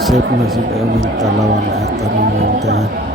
Safe na sila aming talawan at anong yung tahan.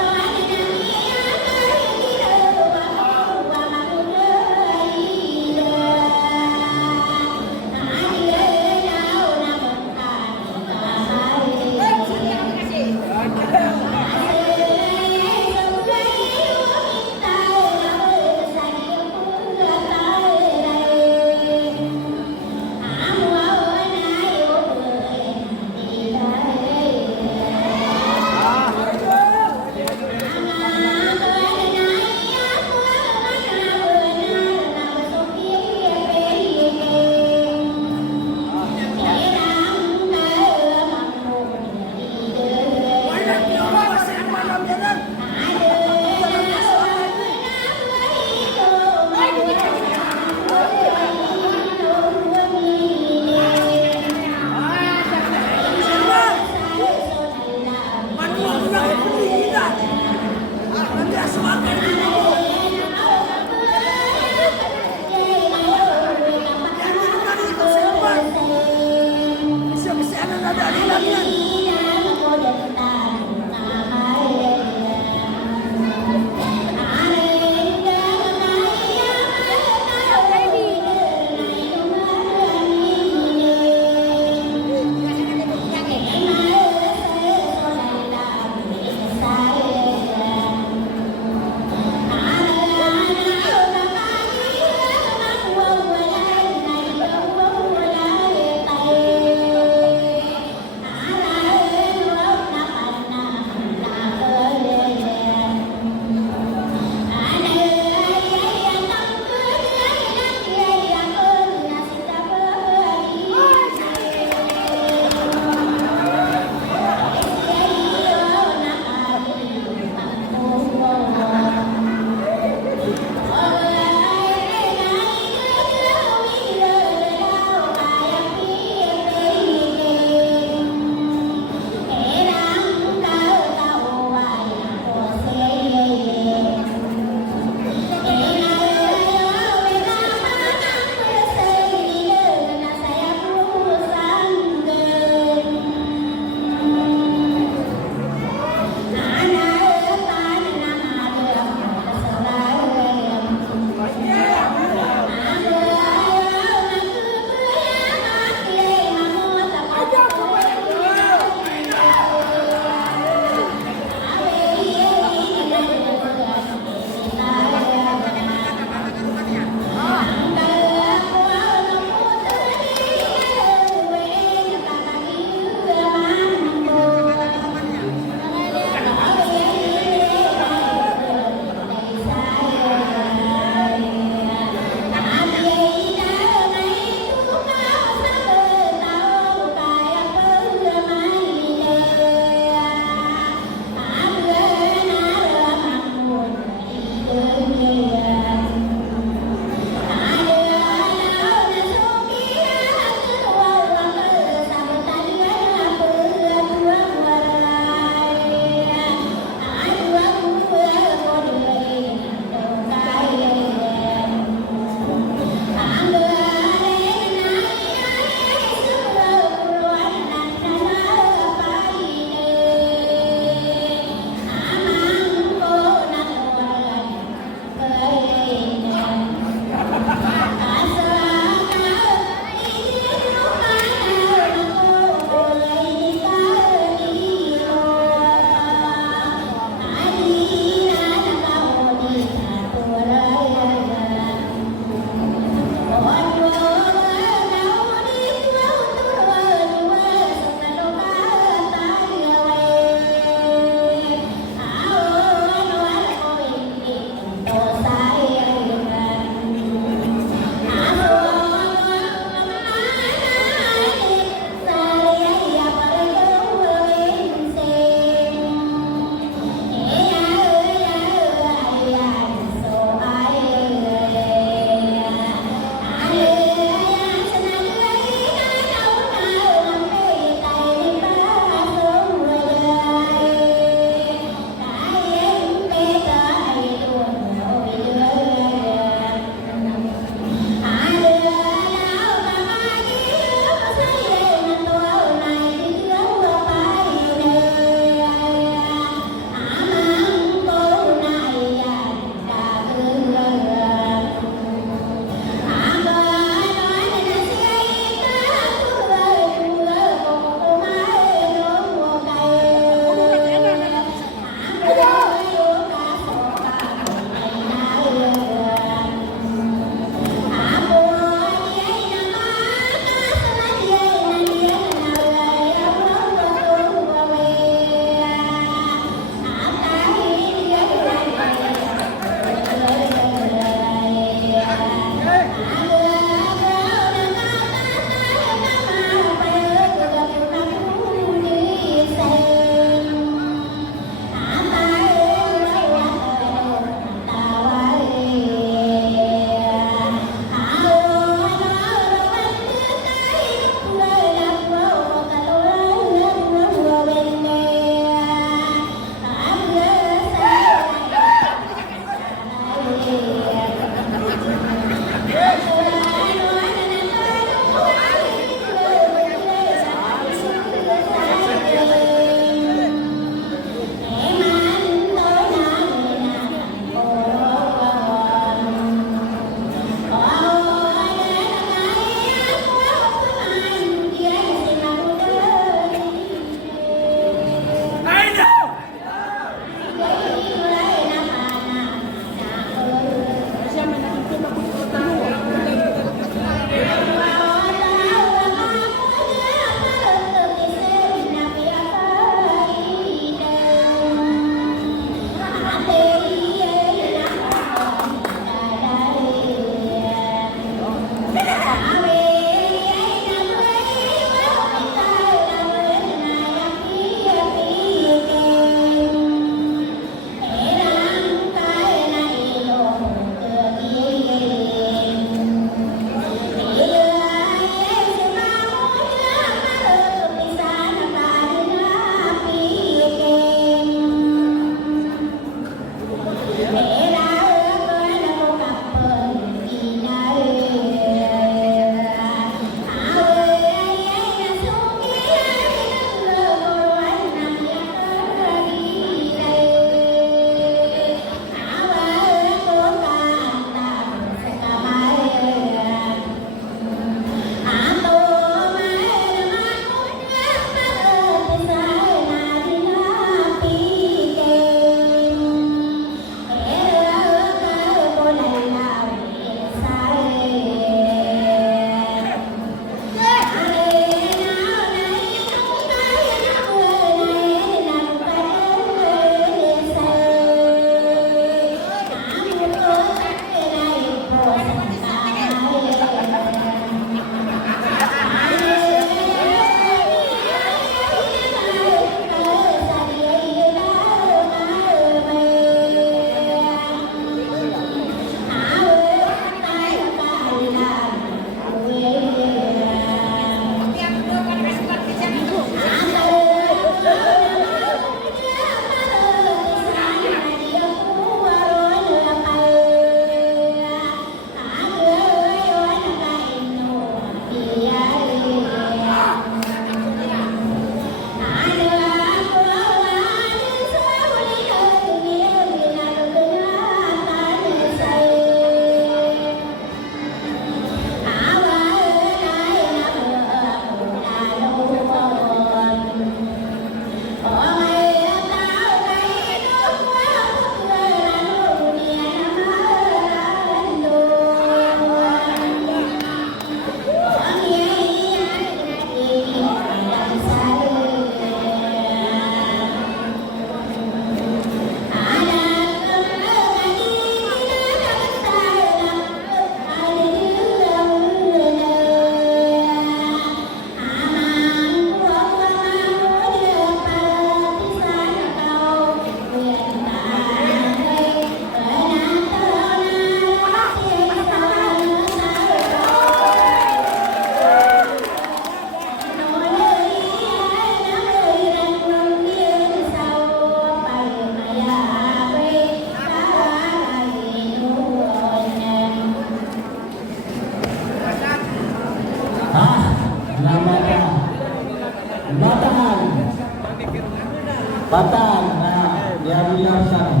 Batang, nah, dia bilang sana.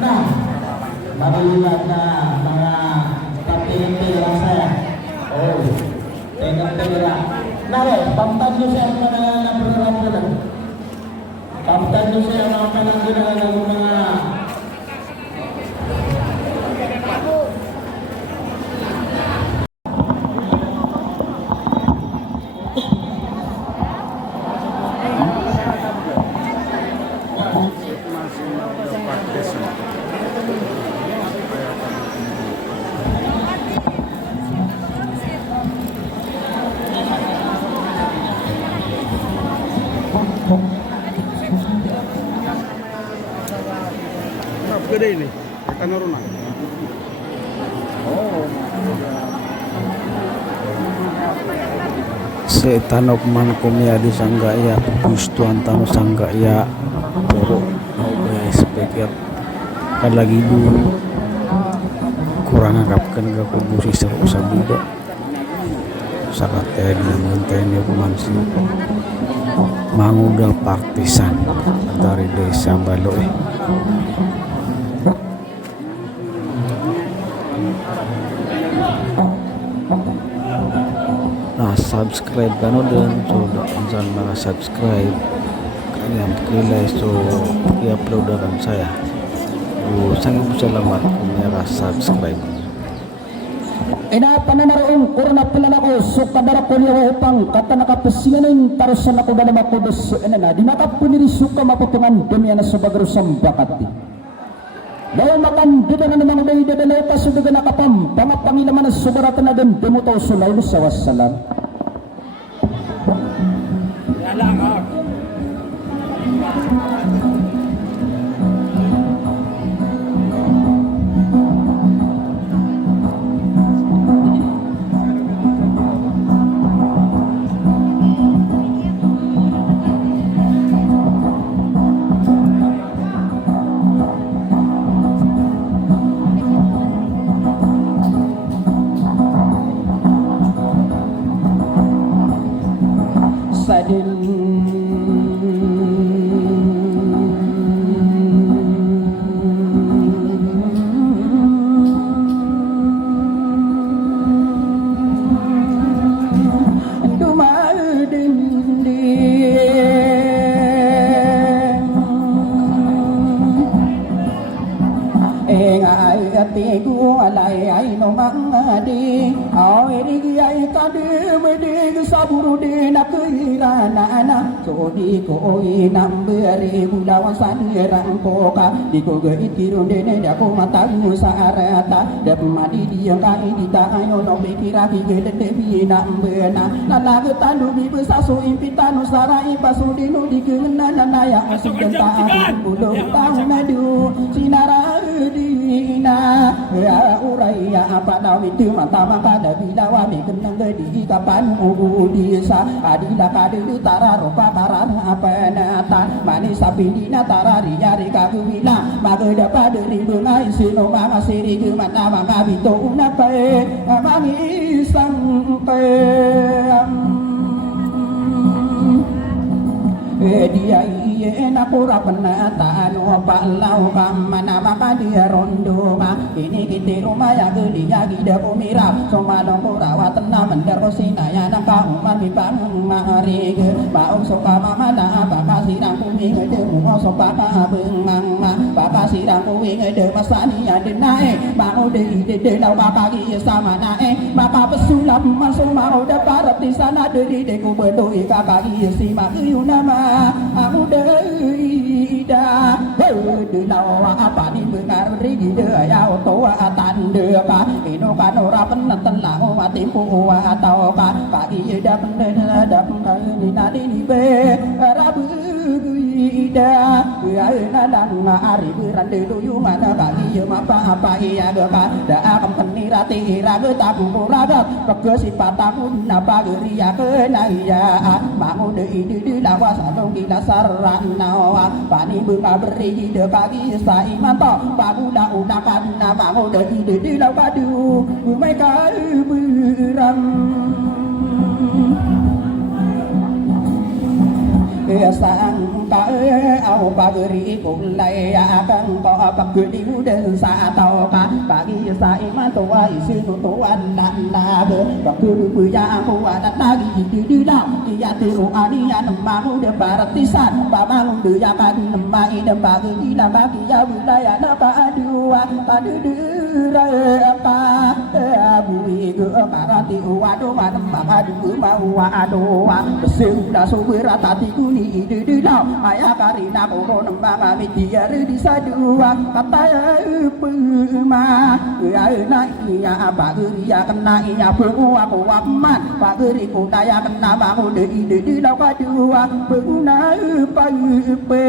Nah, marilah na mga kapitira saya. Oh, tengok-tengok. Nah, pamtan nyo siya mga naprogram. Pamtan nyo siya mga pananggilan ng mga gede ini ikan noruna. Setanok man kumiadi sanggaya pustuan tanu sanggaya poro guys pekiat kan lagi dulu kurang agapkan gak kubusi usah buka sakate ngenteni kumansi manguda partisan dari desa Baloe. Nah, subscribe kan udah sudah jangan lupa subscribe kalian klik so i-upload kan saya sangat selamat kumera subscribe ina pananaroon kurna pala ko sukadara ko niya upang kata nakapasinganin tarusan ako dalam ako dos na di makapuniri suka maputungan demi na subagro sambakati dahil makan dito na naman uday dito na ito sudaga nakapam pangapangilaman na subaratan na din demutaw sulay sa wassalam di ko inambere bulawan sanirang poka di ko gaitirun dene da ko matamu sarata da madi dia kai di ta ayo no pikira pikir de binambena nana getandu bi besasu impitanu sarai pasudinu di kena nana ya asuk ta ulo tahu madu sinara dina ya uraya apa dawi tu mata maka da bilawa mi kenang di kapan disa adila kadu tara ropa tara apa nata manis sapi dina tara riari kaguila mageda paderi bungai sino mama siri ke mana mama bito unape mangi sangke dia na pura penataan palau kamana maka dia rondo ma ini kita rumah ya gede ya gida pemira sama dong pura watena mender sinaya nang kauman bipang mari ke bau soka mama na apa sirang kuing de mu soka ka bengang ma apa sirang kuing de masani ya de nae bau de lau baka gi sama nae baka pesulam masuk mau da parat di sana de ku bedoi kakak gi si ma nama aku ida de lau apa ni bengar ri de ya to atan de ka ino kan ora peneten lau mati pu atau ka pagi da pen da ni na ni be rabu ida ya na dang ari beran de yu mana kali ya apa iya de ka da akam penirati raga ta ku raga pege sifat aku napa geri ya ke na ya bangun de ide lawa salong gila sarana pani bunga beri de kaki sai manto bagu da udakan na bangun de ide lawa kadu mai ka beram sang ta au ba gri cũng lại akan có bạc griuden sa tàu ka bagi sa iman to wa isu to an na be bạc gri ya ko wa na di da ya tiru ani ya nama de baratisan ba mang de ya kan nama ide bagi da bagi ya budaya na pa adua pa du ra pa bui ge parati wa do ma ma du ma wa do wa siu da so ra ta ti ku ni di da aya karina ko nama mi dia di sadua kata pu ma ya na ya ba gri ya kena ya pu wa ko wa man ba gri ko da ya kena ba ko de da ka dua pu na pa pe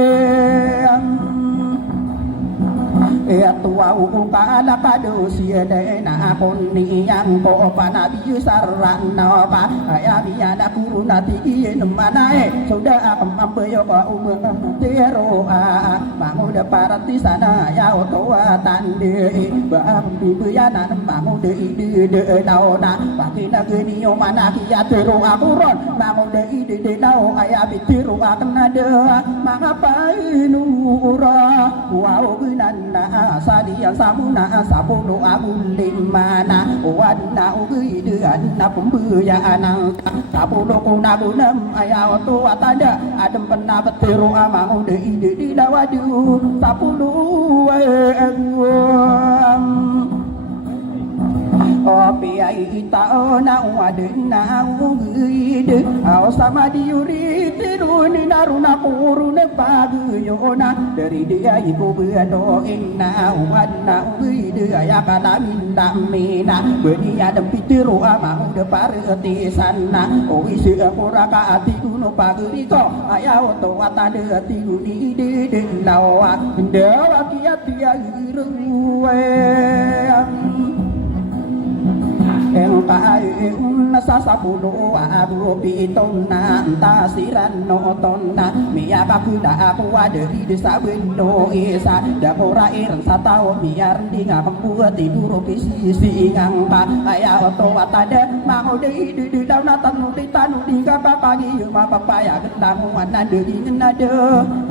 tua ukala kado siede na poni yang ko panabi sarana pa ya biada kuruna ti manae sudah ambeyo ko tero a bangu de parati sana ya otoa tande ba bibuya na bangu de dao na pakina geni yo mana ki ya tero akuron bangu de dao aya bitiru akna de mangapa nura wa gunana sadian samuna sapuno agulimana wadna ugi na pembuya anang sapuno kuna gunam ayau tu atada adem pena betiru amang de di dawadu sapuno Opi ai tao na wadin na ugide au sama diuri tiruni naruna kurune paguyona dari dia ibu bedo inna wadna ugide ya kana minda mina beni ada pitiru ama udah pareti sana o isi kuraka ati kuno paguriko ayau to watade ati guni de lawa dewa kiati ya iruwe nasa sapuno abu pitong na tasiran no tonna miya kakuda aku dari desa windo isa dakora irang sa tao miyar di nga kampuat iburo kisisi ngang pa aya oto atade mau di daw na tanu di kapapagi mapapaya gendang wana de nade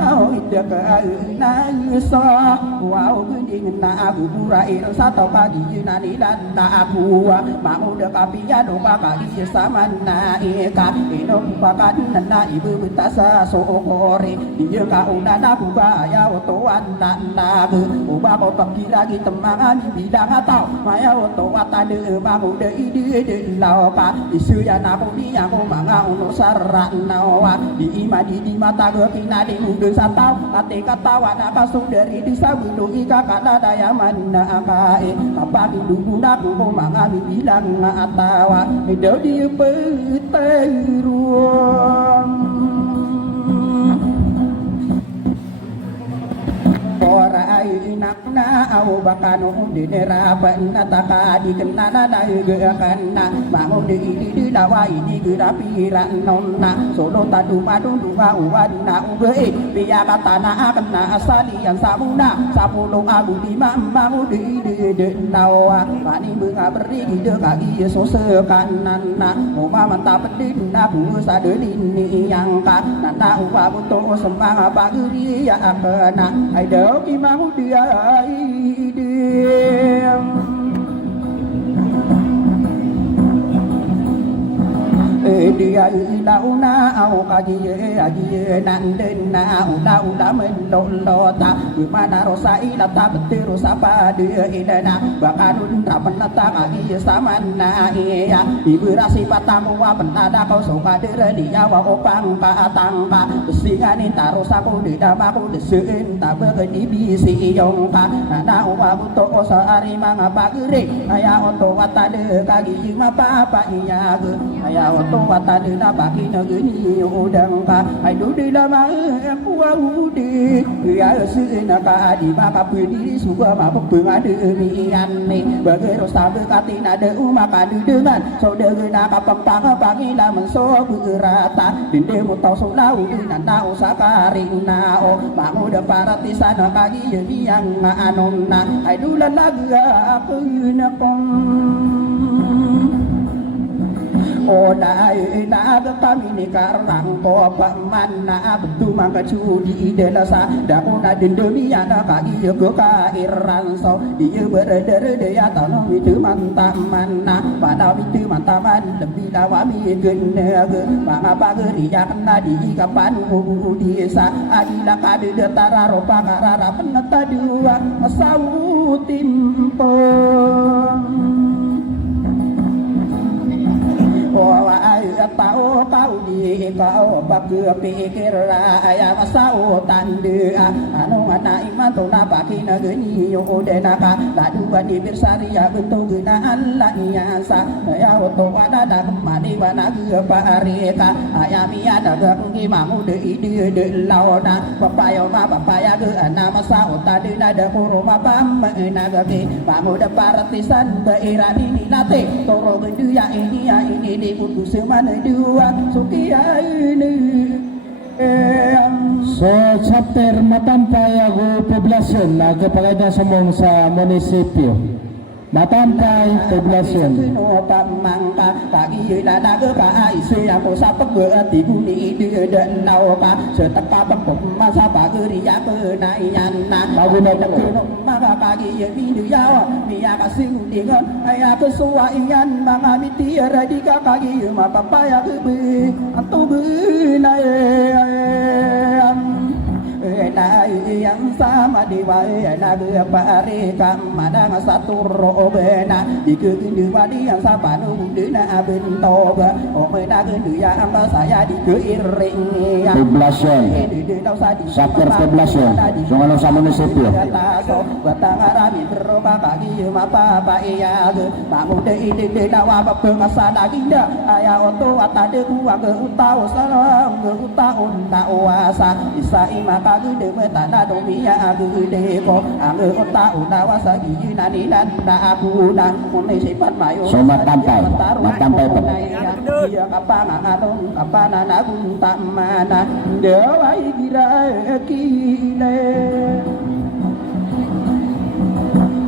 au ite ka na so wow gini na aku pura irang sa tao pagi na nilanda aku mau de kapia do kali sama na eka ino pakan na ibu betasa sokore dia ka una na buka ya oto anda na uba ko pagi lagi temangan bidang atau maya oto atade bangu de ide de lauka isu ya na puni ya ko manga uno sarana wa di imadi di mata go kina di ude satau ate katawa na kasu dari di sabudo ika kada daya manna akae apa induguna ko manga bilang atawa đâu đi với tay ruộng Ora inak na au bakano di nerapan nataka di kenana na geakana mangun di dawa ini gerapiran nonna solo tadu madu dua uwadna ube biya katana kena asali yang samuna sapuluh abu di mambangu di nawa mani bunga beri de kaki yesus kanan na uma mantap di nabu sadelini yang kan nana uwa buto sembang baguri ya akena aida ki mau dia dia ilauna au kaji nan den na ula men lo ta mana rosa ila ta betiru sapa dia idana bakanun rapan ta kaki samana ya ibu rasi patamu wa penada kau soka dia wa opang ka tangka singani tarosa ko di damaku deseun ta begeni bisi yong ka na wa buto sari manga pagere aya oto watade kagi mapa iya ge aya oto watade na baki negeni udang ka ai du di lama aku udi ya sina ka di maka pedi suka ma pengade mi anne bagi rosta bekatina de umaka dengan saudara ka pempang pagi la menso berata dinde mutau sulau nanda usakarinna o bangu de parati sana kagi yang anonna ai du la laga aku nakon Onai na kami ni karang ko paman na betu mangka cudi delasa dakuna dendemia na ka iya ke kairan so dia berdere dia tanah itu mantaman na pada itu mantaman lebih dawami genege mangapa geria kena di kapan di sa adila kade detara ropa karara peneta dua sau timpong tahu di kau bagus pikir ayam sau tanda anu mana iman tu nak pakai negeri yo denaka ladu badi bersari ya bentuk guna Allah nyasa ya oto ada dak mani wana ge pareka ayam ya dak ngi mamu de ide de launa papaya ma papaya ge nama sau tadi nada kuruma pam na ge mamu de partisan beirani ni nate toro gendu ya ini di kudus mana dua sukia ini So chapter Matampay ago poblasyon na agapagay sa mong sa munisipyo. Matampay poblasyon. Pamangka pagi dana ke ka isi aku sapak berarti buni di danau ka seteka bangkok masa pagi ya penaian na baguna dekno maka pagi ya bindu ya mia kasih dengan aya kesuaian manga miti di kaki ma papaya ke be antu benai yang sama di na pare kamana satu robena dikeundu wadi yang sapanu dina bento ba o mena geundu ya amba saya dikeiring ya Poblasyon. Chapter poblasyon. Sungan sa munisipyo. batang arami beroba kaki mapa ba iya ge bangun de ide dawa bengasa daginda aya oto atade kuang ge utau sarang ge utaun ta oasa isa imaka de metana domia agu de ko ange utau nawasa gi nani dan da aku dan mone sifat mayo So matampay po. iya kapana alon kapana nagun tamana dewai gira kine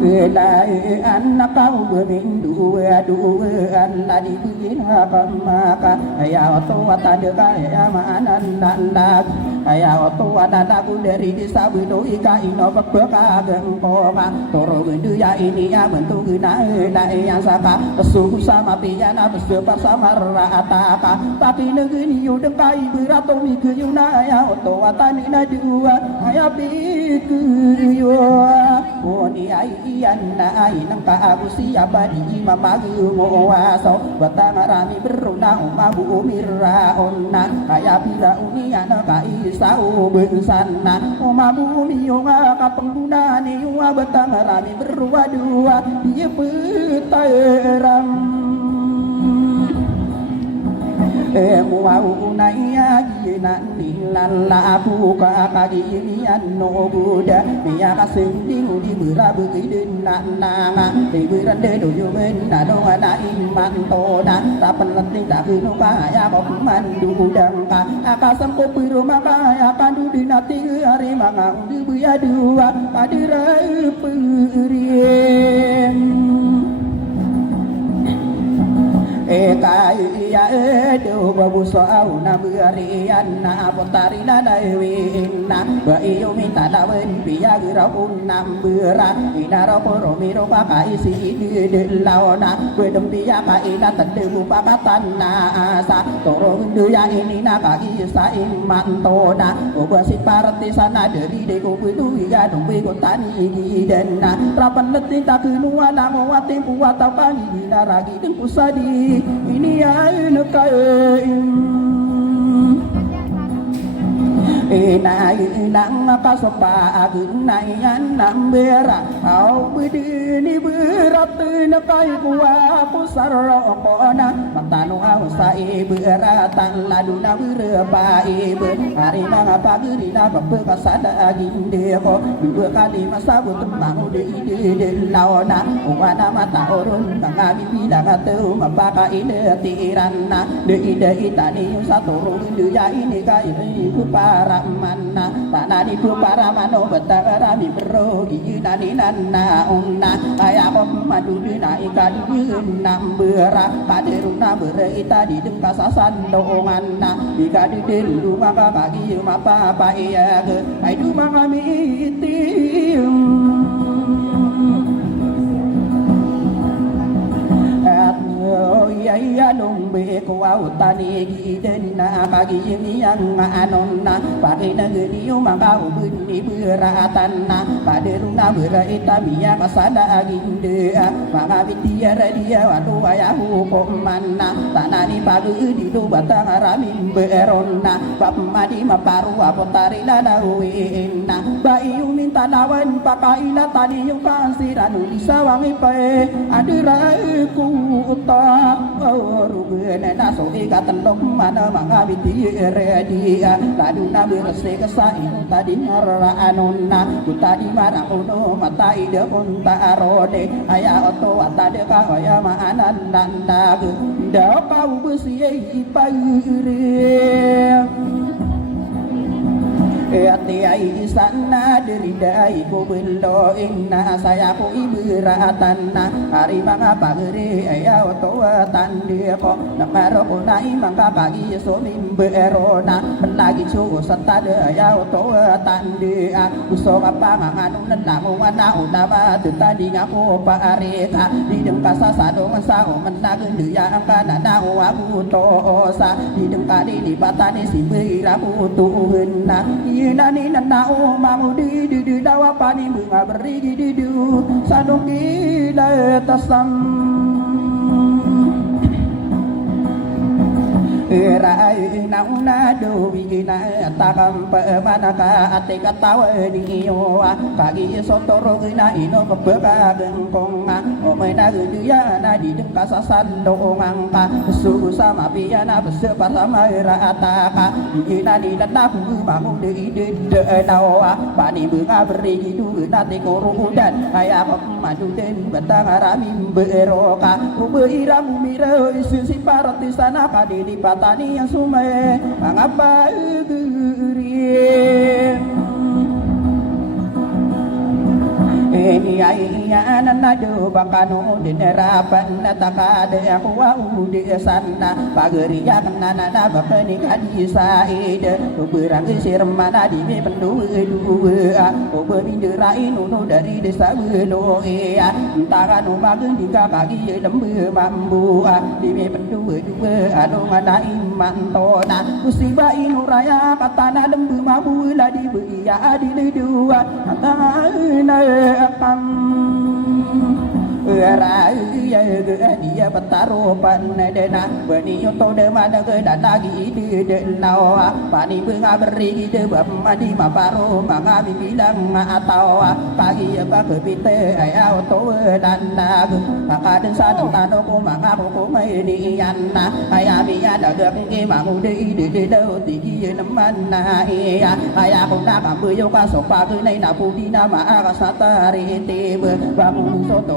Elai anak kau berindu anak dibikin maka ayah oto atade kaya manan nandak ayah oto anakku dari desa bido ika ino berbeka gengkonga toro gendu ya ini ya bentuk gina yang saka sungguh sama piyana bersepar sama rataka tapi negeri yu dengkai berato miku yuna ayah oto atani na dua ayah biku yu oni iyan na ay nang kaago siya di mamagu mo aso batang rami beruna umabu umiraon na kaya bila unian kaisa ubensan na umabu miyong kapengguna ni batang rami berua dua dia petaram muau unaya gina nilan labu ka kaginian no buda mia kasending di berabu kidin nanga di berande do yumen na do ana iman toda tapen lenting tak kuno kaya kok mandu udang ka akasam ko piro maka akan du dinati hari manga di buya dua kadira periem kai ya do babu soau na berian na potari na dewi na ba iyo minta na wen biya gira unam bera ina ro poro miro ka kai si de laona we dem biya ka ina tade bupa katan na asa toro ndu ya ini na ka isa iman toda oba si parti sana dari de ko kudu ya dong be ko tani den na rapan leting tak kunua na mo wating puata pangi na ragi den pusadi ini ya nakain nang kasopa agnayan nambera au bidini berat nakai kuwa pusaro kona matanu au sai beratan ladu na berba ibe hari manga pagiri na bekasada ginde ko dua kali masa butuh mau de ide laona wana mata urun tangga bilang atau mapaka ide tirana de ide itani satu ide ya ini kai para ramana tanani pu para mano betara mi bro nani nana onna kaya kok madu dina ikadi nambera kaderuna berita di deng kasasan doongan na bika di delu maka kaki mapa pa iya ke ai du mangami itim iya lumbe ko tani giden na kagi yang anon na pagi na gedi maka ubuni beratan na paderuna berita biya kasada aginde maka bitia dia wadu ayahu komana tanani pagi di do batang ramin berona bab madi maparu apotari lana uina bayu minta lawan pakaila tadi yung kasiranu disawangi pae adira ku uta rugen na so ikatan mana manga biti redia ladu nabi rese kesain tadi ngara anonna tadi marang uno mata ide unta arode aya oto atade ka aya ma ananda da kau besi ipaire ati ai sana deridai ko belo inna saya ko iberatan na hari mga pagere aya oto tande ko namaro ko na imangka kagi so mimberona lagi so satade aya oto tande uso kapang anu nanang wana unama tadi ngako paareka di deng kasasado masao menageun yang kana na aku to sa di deng kali di patane simbira putuheun na nani nanao mamudi di dawa pani bunga berigi di du sadong gila tasam rai nauna do bigina takam manaka ate katawa ni yo kagi sotoro gina ino kebeka gengkong o mena dia na di deng kasasan doongang ka su sama piana bese pasama ataka bigina di nanaku bangun de nawa pani bunga berigi du nate korudan aya madu den batang ramin beroka ubeiramu mira isu si parati sana kadi di tani yang sume mangapa guriem ini ayah nanado bakano denerapan nataka de aku au de sana pageriya kanana bakani kadi saide berang sir mana di me pendu dua obindera inu dari desa belo ya entara no magen di kaki lembe mambu di me pendu dua anu ngana iman tona musiba inu raya katana lembe mambu la di beya di dua antana akan dia petaro panedena bani to de mana ke danagi de nao pani bunga beri de madi maparo manga bilang atau pagi apa ke pite aya to dana maka den sa tano ko manga ko mai ni anna aya biya da de ke mangu de do ti neman na aya ko na ka yo ka so pa ke nei na pu di na ma ka satari te bangun so to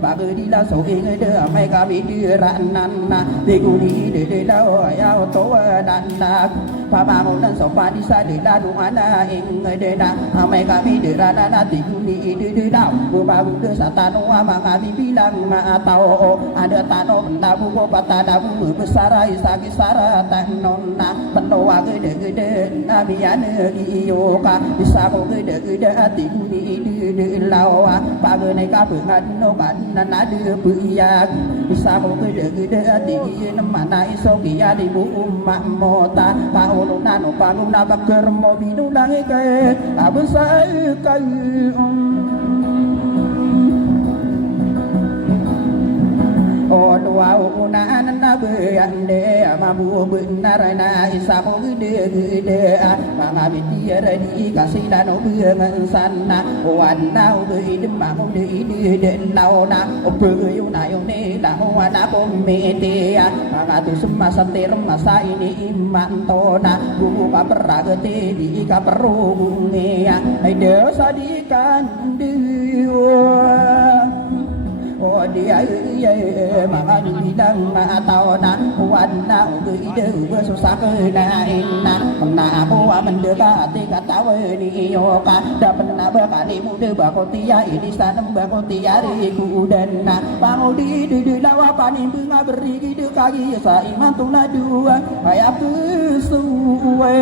bageri la so ing de mai ka mi ranan na de guni de la ya to dan na pa ma mo nan so pa di sa de la du ana ing de na mai ka mi de ranan na de guni de da bu ba bu de satano ma ka mi bilang ma tao ada tano na bu ko patana bu besar isa kisara tanon na penowa gede na mi ane yo ka bisa ko gede ati guni de lawa pa ne ka bu no kan na de puya bisa mo gede ati mana iso kiya di bu umma mota paolo na no panuna baker mo binunang ke absa kai dua una na beande mabu benar na isa ko gede mama bitir di kasih dan obengan sana wana obe demang de nau na obe yuna yone la wana ko mete mama tu semasa ter masa ini iman tona buku ka peragete di ka perunge ai dosa di kandiwa dia iya mga bilang mataona wana ide susah kenain na ako mendekati katawa ni yoka dapat na bakali muda bakotia ini sana bakotia riku dan na pangudi di lawa panin bunga beri de kaki sa iman tuna dua ayat kesuwe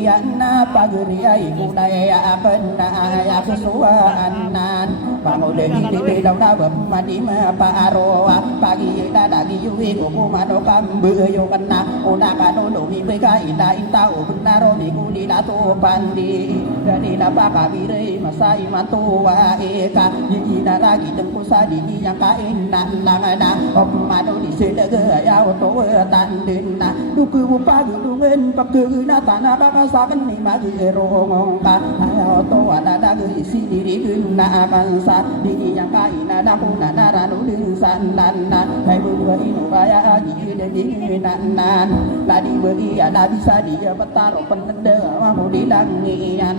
iya na pagri ay kunay akan na ay kesuanan pangude di daw na madi mapaaro pagi na lagi yuwi ko kumano kambe yo kana una kanu mi peka ina intao benaro mi kuni na to pandi dani na pakabire masai mantua eka yina lagi tengku sadi yang kain na na kumano di sedega ya to tandin na duku pagi dungen paku na tanah bakasakan ni magi rongong ka ayo to ada dagi sini guna kansa di yang kaina da kuna naranu din sanana hai berdua inu kaya aji dan dinanan ladi beri ada bisa dia petaro penende mau dilangian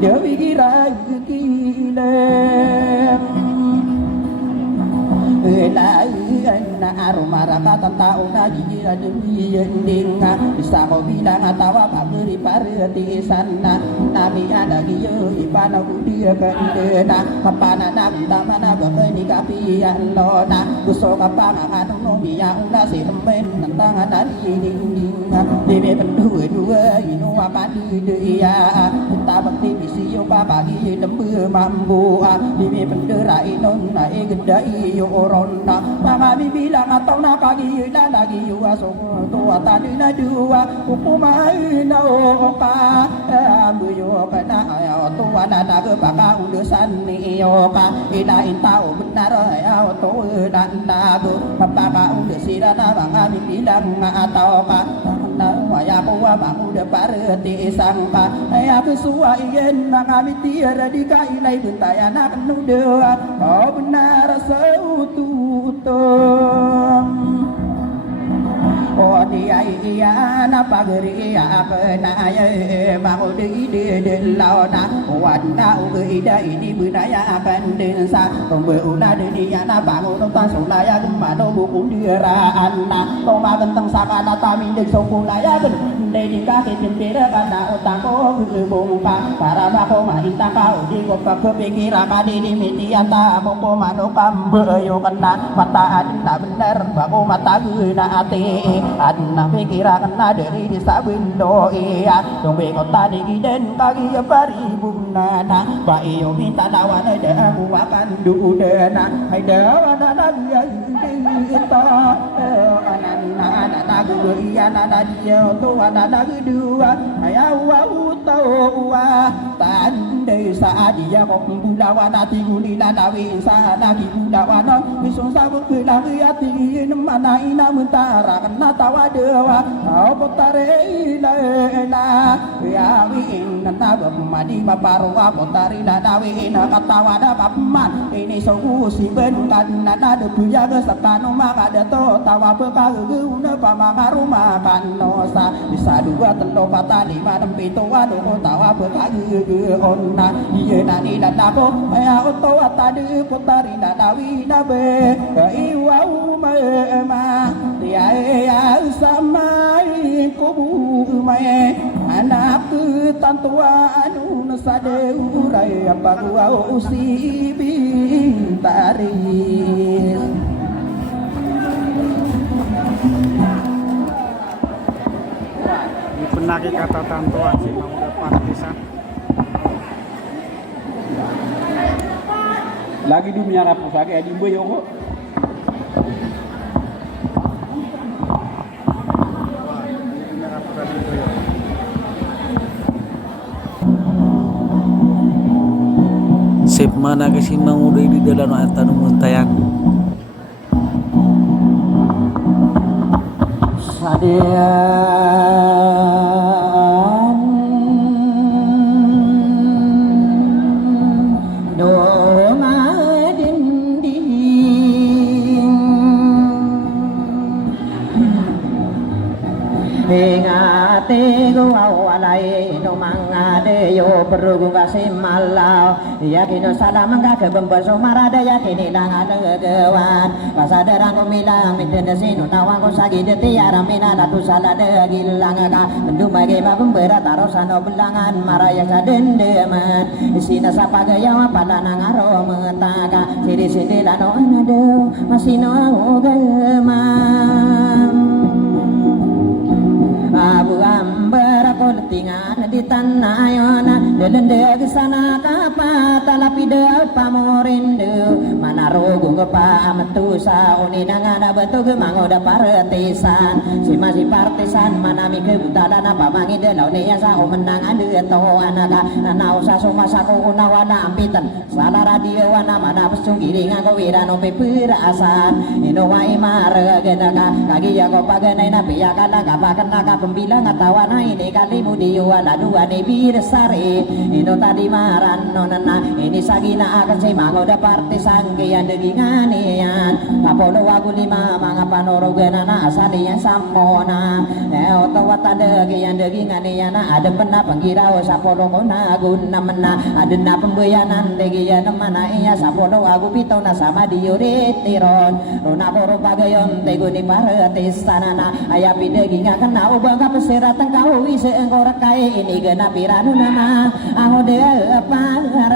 dewi kira kile lai na aroma raka tau na jira demi endinga bisa kau bilang atau apa beri parati sana nabi ada giyo ipana budia kendena kapana na mana bakeni kapian lona kuso kapana anu nomi yang nasi temen tentang ada dindinga debe pendua inu apa dia kita bakti bisiyo pagi dembe mambu debe pendera inon na gedai yo rona pangami bilang atau na pagi na lagi yuwa so tua tadi na dua hukumai na oka ambu yo kana ayo tua na ke baka urusan ni oka ina intau benar ayo to dan na go baka urusira na pangami bilang atau ka na waya ko wa bangu de parati sangka aya kesua yen pangami tiara di kai nai bentaya na kenu de oh benar seututung oh dia iya na pagri ya kena ya mau di launa wana uida ini budaya akan desa pembeuna dia na bangun nonton sulaya gemano buku diraan na toma genteng sakana tamin de sokulaya di kaki pintira kana utang ko bungka para bako mahita kau di kopa kepikira kadi di mitianta ko mano kambe yo kena mata adna bener bako mata guna ati adna pikira kena dari desa windo iya tumbe kota di giden kaki pari bunana ba iyo minta dawan de aku akan dudena hai dawan ada dia kita anak gue iya nana dia tuh anak kedua ayah wau tau tandai saat dia kok bulawan hati guli nanawi sana di bulawan misung sabuk lagi hati mana ina mentara kena tawa dewa kau potare na ya win nana bemadi maparwa potari nanawi na katawa da paman ini sogu si ben kan nana de puja ke sekanu maka de to tawa bekagu na pamanga rumah kanosa bisa dua tendo kata lima enam pitu anu tawa bekagu onna iye nani dadako aya oto atade potari nanawi nabe iwa ma dia ya samai kubu mae anak tantua anu nasade urai apa gua usi bintaris penaki kata tantua sih mau dapat bisa lagi dunia rapuh sakit adi mbe yo kok sip mana ke si mang udah di dalam atan muntayan sadian doma dinding ingate awalai no mangade yo perlu kasih malau yakino salam mangga bembaso marada yakini nang ada kewan pasadarang kumilang miten sinu nawang ko sagi deti aramina datu salade gilang ka mendumage babembera tarosano belangan maraya sadendeman sina sapa gaya padanang aro metaka sidi-sidi lano anado masino geman Abu amber aku letingan di tanah yona delende kesana kapa talapi de pamorindu mana rogo kepa metusa uninangana betu gemangoda partisan si masih partisan mana mi kebuta dana pamangi de laune ya sa menang ade to anaka nana usa sumasaku unawana ampitan salah radio wana mana pesung giringan ko wirano pe perasan ino wai mare genaka kagi ya ko paganai na piya kana kapa kana pembilang atawana ini kali mudio ala dua ne birsare ino tadi maran nonana ini sagina akan mangoda parti sanggean deginganian kapolo wagu lima mga panoroganana asalian samona otawa tadegian deginganian ada pena panggirao sapolo kona guna mena ada na pembayanan degian mana iya sapolo wagu pito na sama diuritiron rona poro pagayon teguni paratisanana ayapi deginga kena ubang kapesiratan kau ise engkau rekai ini gena piranu nama aku dia param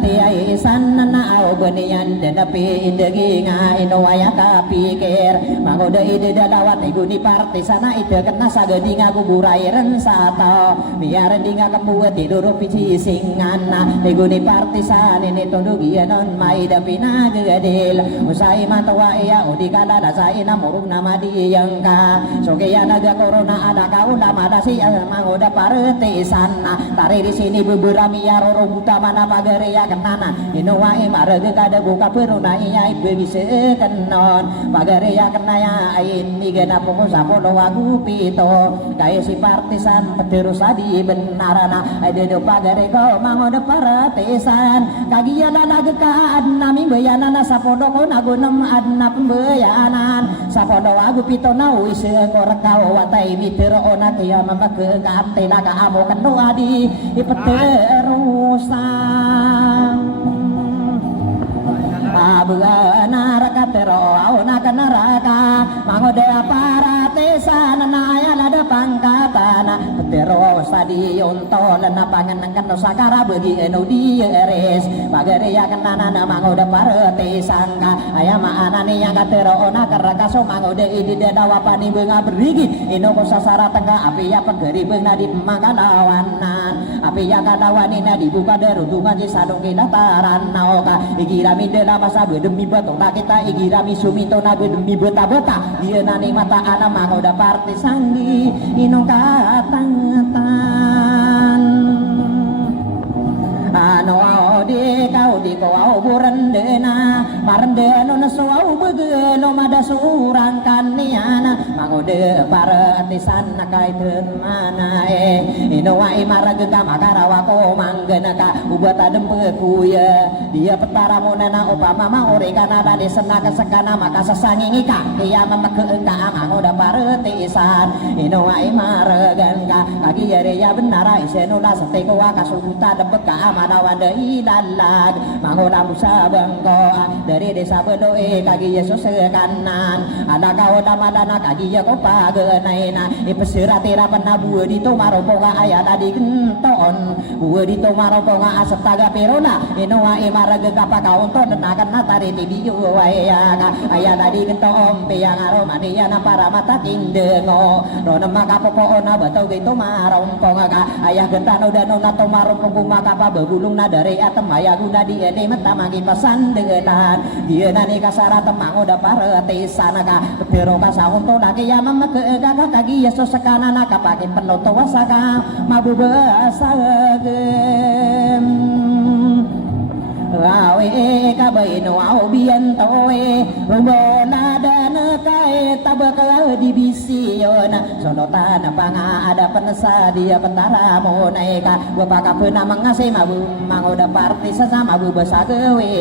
tiai sanana au benian denapi indegi nga inowaya kapikir mangoda ide dalawat iguni parti sana ide kena sagedi nga kuburai rensato biar dinga kemuat tidur pici singana iguni parti sana ini tundugi non mai dapina gedil usai mantawa iya udi kala dasai namurung nama diyangka sokeya naga corona ada kau nama dasi mangoda parti sana tari di sini beberami ya roro buta mana pagar ya kenana ino wae marege kada buka peruna iya ibe bisa kenon pagare ya kenaya ini gena poko sapolo wagu pito kaya si partisan peterus adi benarana ade do pagare ko mangoda partisan kagia dana geka adna mi bayanana sapodo ko nagonem adna pembayanan sapodo wagu pito na wis ko rekao watai mitero ona kaya mambake kate naga amo keno adi ipeterusan naraka tero au naka naraka mangoda paratesa nanaya lada pangkatana tero sadi unto lena pangenengkan sakara bagi eno dieres bagare ya kenana mangoda paratesangka ayama anani yang katero naka rakaso mangoda idi dadawa pani benga berigi ino ko sasara tengah api ya pegeri benga di mangalawanan api ya kadawani na dibuka deruntungan di sadong kilataran naoka igirami dela masa demi batong na kita igirami sumito na demi beta-beta dia nani mata ana mangoda parti sanggi inong katangatan ano di kau di kau burendena marendena na suau begelo mada surang kaniana mangoda paratisan na kaiten mana ino wai marage ka makarawa ko manggena ka ubata dempeku ya dia petara monena upama ma ore kana dade senaka sekana maka sasangingi ka dia memake engka mangoda paratisan ino wai maragan ka kagi ya benara iseno la seteko ka subuta debek ka Wanda ilalag mangoda musa bangko dari desa bedoe kagi Yesus kanan ada kau damadana kagi ya ko pagenaina ipesira tira penabu di to maroponga aya tadi kenton bu di to maroponga asetaga perona inoa imarage kapa kau to denakan natari di biu aya aya tadi kenton pe yang aromania na para mata kindengo rona makapopo ona batau gitu maromponga aya gentano danona to maroponga makapa gulung na dari atem maya guna di ene metamagi pesan dengan dia nani kasara temang udah paratisan ka pero kasahun to lagi ya memeke gaga kagi Yesus sekana naka pakai penoto wasaka mabu basagem awe kabaino au bian toe rumona dan kai tabaka di bisi yona sonotan panga ada penesa dia pentara moneka bapaka pena mangase mabu mangoda parti sesama bu basagawe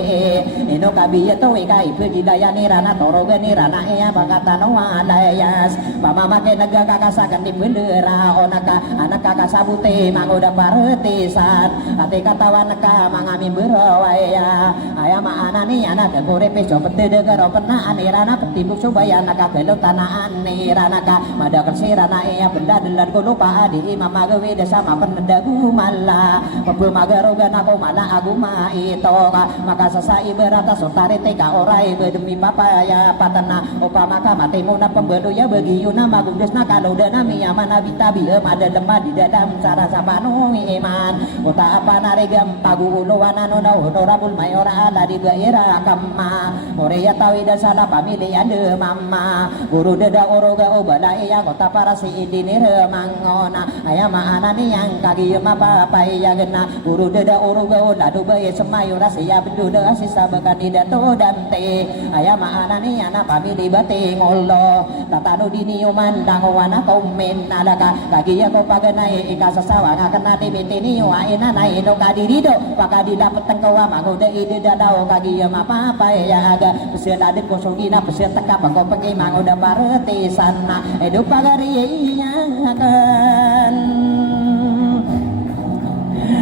ino kabiya to kai pergi daya nirana toroga nirana ya bakata no alayas mama make naga kakasakan di bendera onaka anak kakak sabute mangoda partisan ate katawan ka mangami berawaya aya ma anani anak gore peso pete degaro pena anirana petibuk subaya anak belok tanah anirana ka mada kersirana ya benda delan ko lupa di imam agawe desa ma pendagu mala pepe magaroga nako mala aguma ito ka maka sasai berata sotare teka orai bedemi papaya patana upama ka mate muna pembelu ya bagi yuna magungdes na kalau dana mi amana bitabi ada lemah di dalam cara sapanu iman uta apa naregam pagu uluwana nona honorabul mayora ala di daerah kama moreya tawida salah pamilihan de mama guru deda oroga obala ya kota para si idinir mangona ayama anani yang kaki mapa ya gena guru deda oroga ladu baye semayura siya beduda sisa kandidato dante ayama anani ana pamili bate ngolo tatano dini umandang wana komen alaka kaki ya ko paganai ikasasawa ngakena timitini wa ina na ino kadirido pakadi dapat tengkawa mangoda ide dadao kaki ya mapa ya aga pesia dadet kosongina pesia teka bangko pagi mangoda parete sana edo pagari yang akan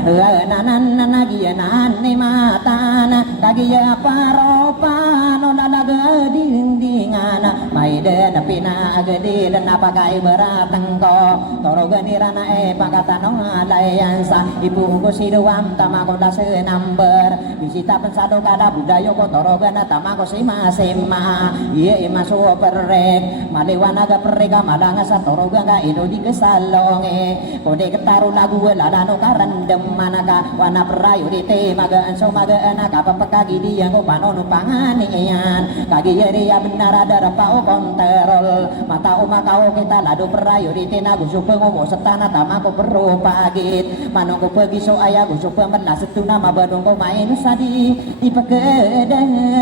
nanan nagianan ni matana kagiya paropano nalaga dindingana maide na pinagadi dan napakai beratang ko toroganirana pangkatano alayansa ibu ko siduam tamako dase number bisita pensado kada budayo ko torogana tamako si masema iya imaso perrek maliwanaga perreka malanga sa toroga ino di kesalonge kode ketaru lagu lalano karandem manaka wana perayu di te magaan so magaan ka papakagi dia ko panono panganian kagi yeri ya benar ada rapa o kontrol mata umakao kita lado perayu di te nagu supeng mo setana tama ko perlu pagit manong ko pergi so aya ko supeng menas setuna mabadong ko main sadi di pekederan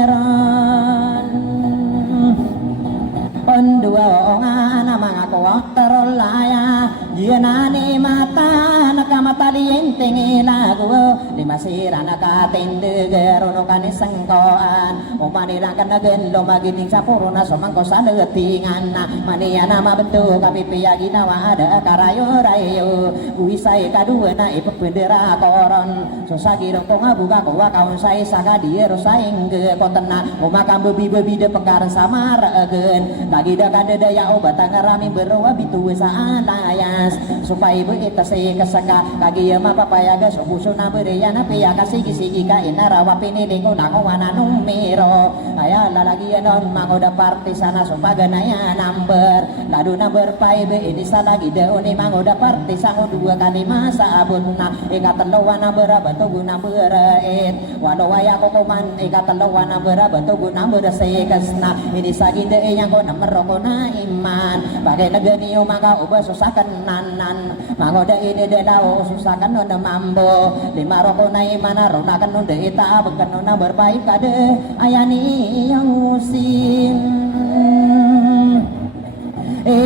pendua ngana mangako terolaya jenane mata nakamata lienteng lagu lima sirana katende gerono kanisengkoan umanira kanagen lo magining sapuruna somangko sadetingan mania nama bentuk kapipi aginawa ada karayo rayo uisai kadua na ipe bendera koron sosagirong ko ngabuka ko kaun sai saka diero saing ge kotena umakam bebi de pengkaran samar agen lagi dah kada daya obat ngarami berwa bitu salayas supaya beita se kasaka kagi ya ma papaya ga sobusuna bereya na piya kasigi-sigi ka inarawa pinilingo nako wana numero aya lalagi non mangoda party sana supaganaya number ladu number 5 ini salagi daone mangoda party sango dua kali masa abunna ikatalowa number bantu guna berait walau waya kokoman ikatalowa number bantu guna beresekasna ini saginde yang ko nomor na iman bagai negeni maka ubah susakan nanan mangoda ide dedao susakan nona mambo lima roko na imana rona kan nunda ita bekan nona berbaik kade ayani yang musim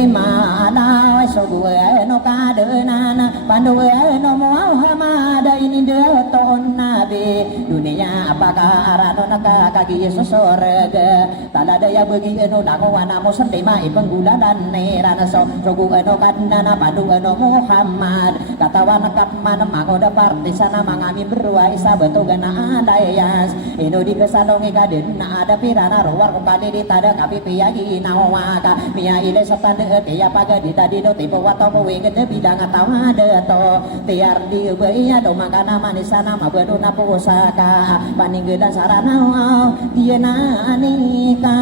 mana so gue no kade nana pandu no mau hamada ini de ton nabi dunia apakah arano naka kaki Yesus sorga talada ya bagi no nako wana mo sendema ipenggulanan nerana so gue no kadana pandu no Muhammad katawa nakap mana mangoda partisana mangami berua isa betu gana alayas ino di kesalongi kaden na ada pirana ruar kembali di tada kapi piyagi nawaka mia ile satande ya paga di tadi do tipe wato ko wenge de bidang atawa de to tiar di beya do mangana manisana mabedo na pusaka paninggelan sarana dia nanikan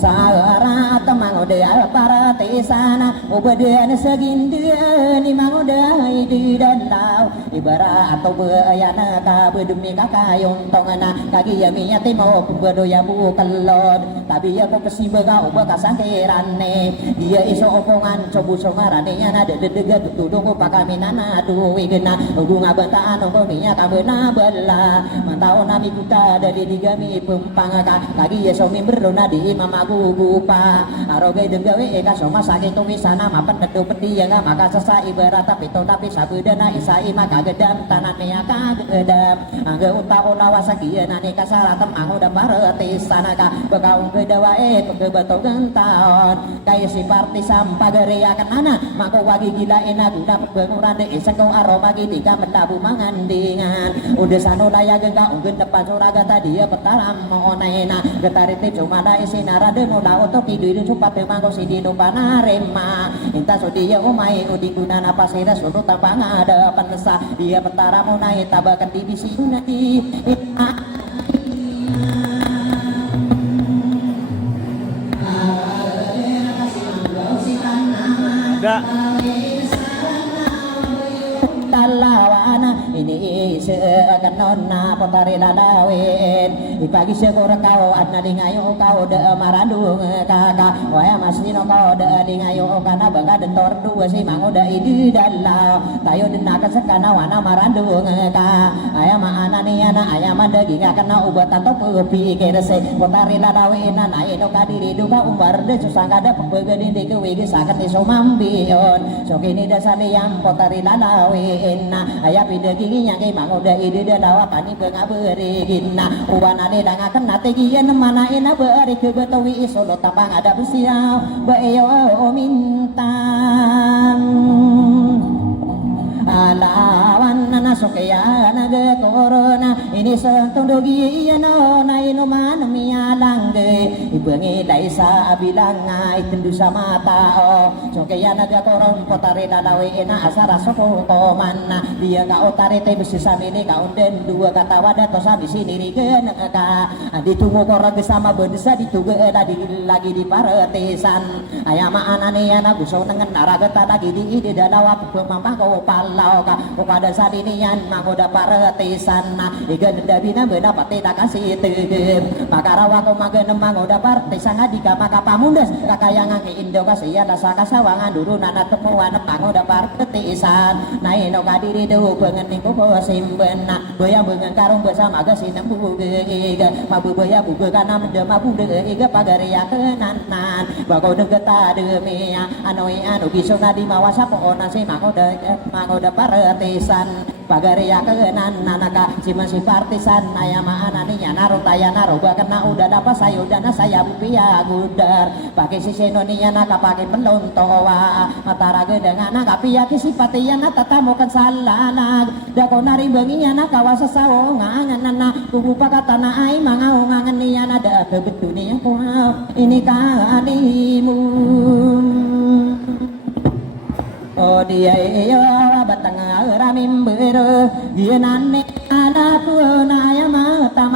Sara temangoda para tisana ubadian segindia ni mangoda di danau ibarat atau beayana ka bedemi kakayong tongana kagi yaminya timo bedoya bu kelod tapi ya ko kesibaga uba kasangkirane dia iso opongan cobu somarane yana dedega tutudung ko pakaminana duwi gena ugunga bantaan ko minya kabena bella mantau nami kuta dari digami pempang kagi ya so mimberona di mama gugupa aro ge degawe eka soma sakitu wisana mapen tedu pedi yang maka sesa ibarat pito tapi sabudana isai maka gedam tanan mea kagedam angge uta ulawa sakieu nani kasaratem angoda pareti sanaka bekaung gedawa bebeto gentaon kaya si parti sampagarea kenana mako wagi gila ena guna pengurande isengko aroma gitika mendabu mangandingan udah sano daya gengka unggen depan suraga tadi ya petaram monena getarite cuma da isinara de moda oto kiduin supate mangko sidino panarema inta sodiya umai udi guna napasira sudu tapang ada penesa dia petara monai tabakan di bisi unati ada talawana ini sekenona potari lalawin ipagi syukur kau adna dingayo kau de marandung kakak waya masnino kau de dingayo kana bangga dentor dua si mangoda idi dalau tayo denaka sekana wana marandung ka aya maana ni ana aya mandagi ngakana ubat atau pepi kerese potari lalawin ana ino kadiri duka umbar de susah kada pembegeni de kewigi saket iso mambion sokini dasari yang potari lalawin aya pidegi nya ge mangoda ide dawa pani beunga beurigina ubanane dangakeun nate gieun mana ina beuri ke betawi solo tabang ada besiau bayo mintang alawan nana sokaya naga corona ini sentundogi iano na inuman mialang ge ibengi daisa abilanga itendu samata o sokaya naga koron potare dalawe ena asara soko komana dia ka otare te besi samini ka unden dua kata wada tosa bisi dirikeun ka ditunggu korang bersama berdesa ditunggu lagi di paretesan aya ma anane ana guso nengen narageta lagi di ide dalawa pemampah ko palau ka kepada sadinian manggoda paretesan iga dendabina beuna pati tak kasih tegep makarawa ko mageun manggoda paretesan adika maka pamundes kakayangan ke Indo kasihan rasa kasawangan duru nana temuan manggoda paretesan naino kadiri deuk beungeun ningku simbeuna boya beungeun karung bersama ge sinembu ge mabu boya buge kana mende mabu de ge pagaria kenanan bako degeta demia anu gisona di mawasa pohona si manggoda paretesan pagaria kenan nanaka si masih partisan aya maana nya narutaya naroba kena udah dapat sayudana saya bupia gudar pakai si senonia naka pakai melontowa matara gedengan naka pia kisipatiana tatamokan salanag dako nari benginya naka wasa sawongan nana kubu pakatana ay mangau ngangan niya nada kebetuni ko ini kalimu oh dia iyo batang ramim bero gianane anaku naya mata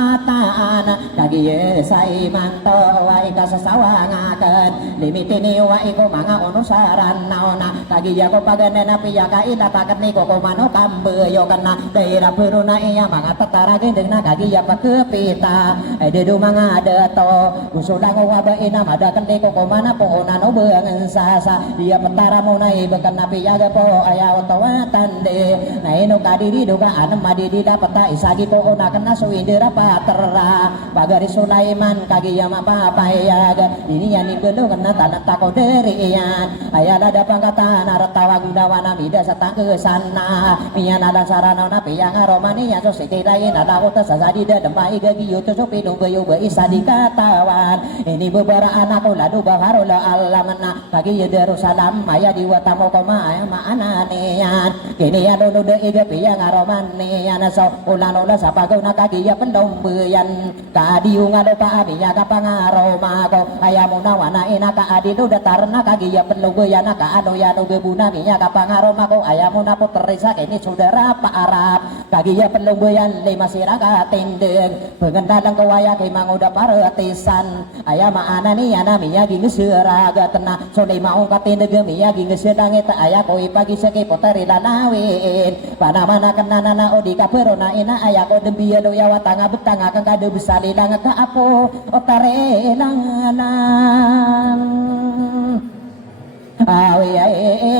ana kagiye sai manto wai kasasawangaken limitini wai ko manga ono saran naona kagiya ko paganena piya kaila taket ni ko mano kambeyo kana daerah peruna iya manga tatara gendengna kagiya pakepita dedu manga deto usulang waba ina madaken ni ko mana po onano beungeun sasa dia petara munai bekana piya po aya otowatan de naino kadiri doga anem madidi dapata isagi po ona kana suindera patera bagari Sulaiman kagiya mapapaya ini yani belum kena tanah tako derian aya ada pangkatan aratawa gunawana mida satangke sana mian ada sarana napi yang aromani ya so lain ada utas sasadi da demai gagi yuto so pinu bayu bai sadikatawan ini beberapa anak lalu baharola alamna kagiya Darussalam aya di watamo koma aya maana nian kini ya dulu de iga piyang aromani ya so ulanola sapagaw na kagiya pendombeyan kadiu ngado pa abinya kapangaroma ko aya munawana ina ka adido datarna kagiya penlubeyan ka ano ya no gebuna minya kapangaroma ko aya muna puterisa kini saudara pa Arab kagiya penlubeyan lima siraka tindeng pengendalang ko aya kay manguda paretesan aya maana ni ana minya gingeseraga tena so lima ong katindeg minya gingesedang eta aya ko ipagi sake poteri lanawin panamana kenana odi kaperona ina aya ko dembiya do yawa tanga betanga kang kade besali dang ka apo otare langanan awi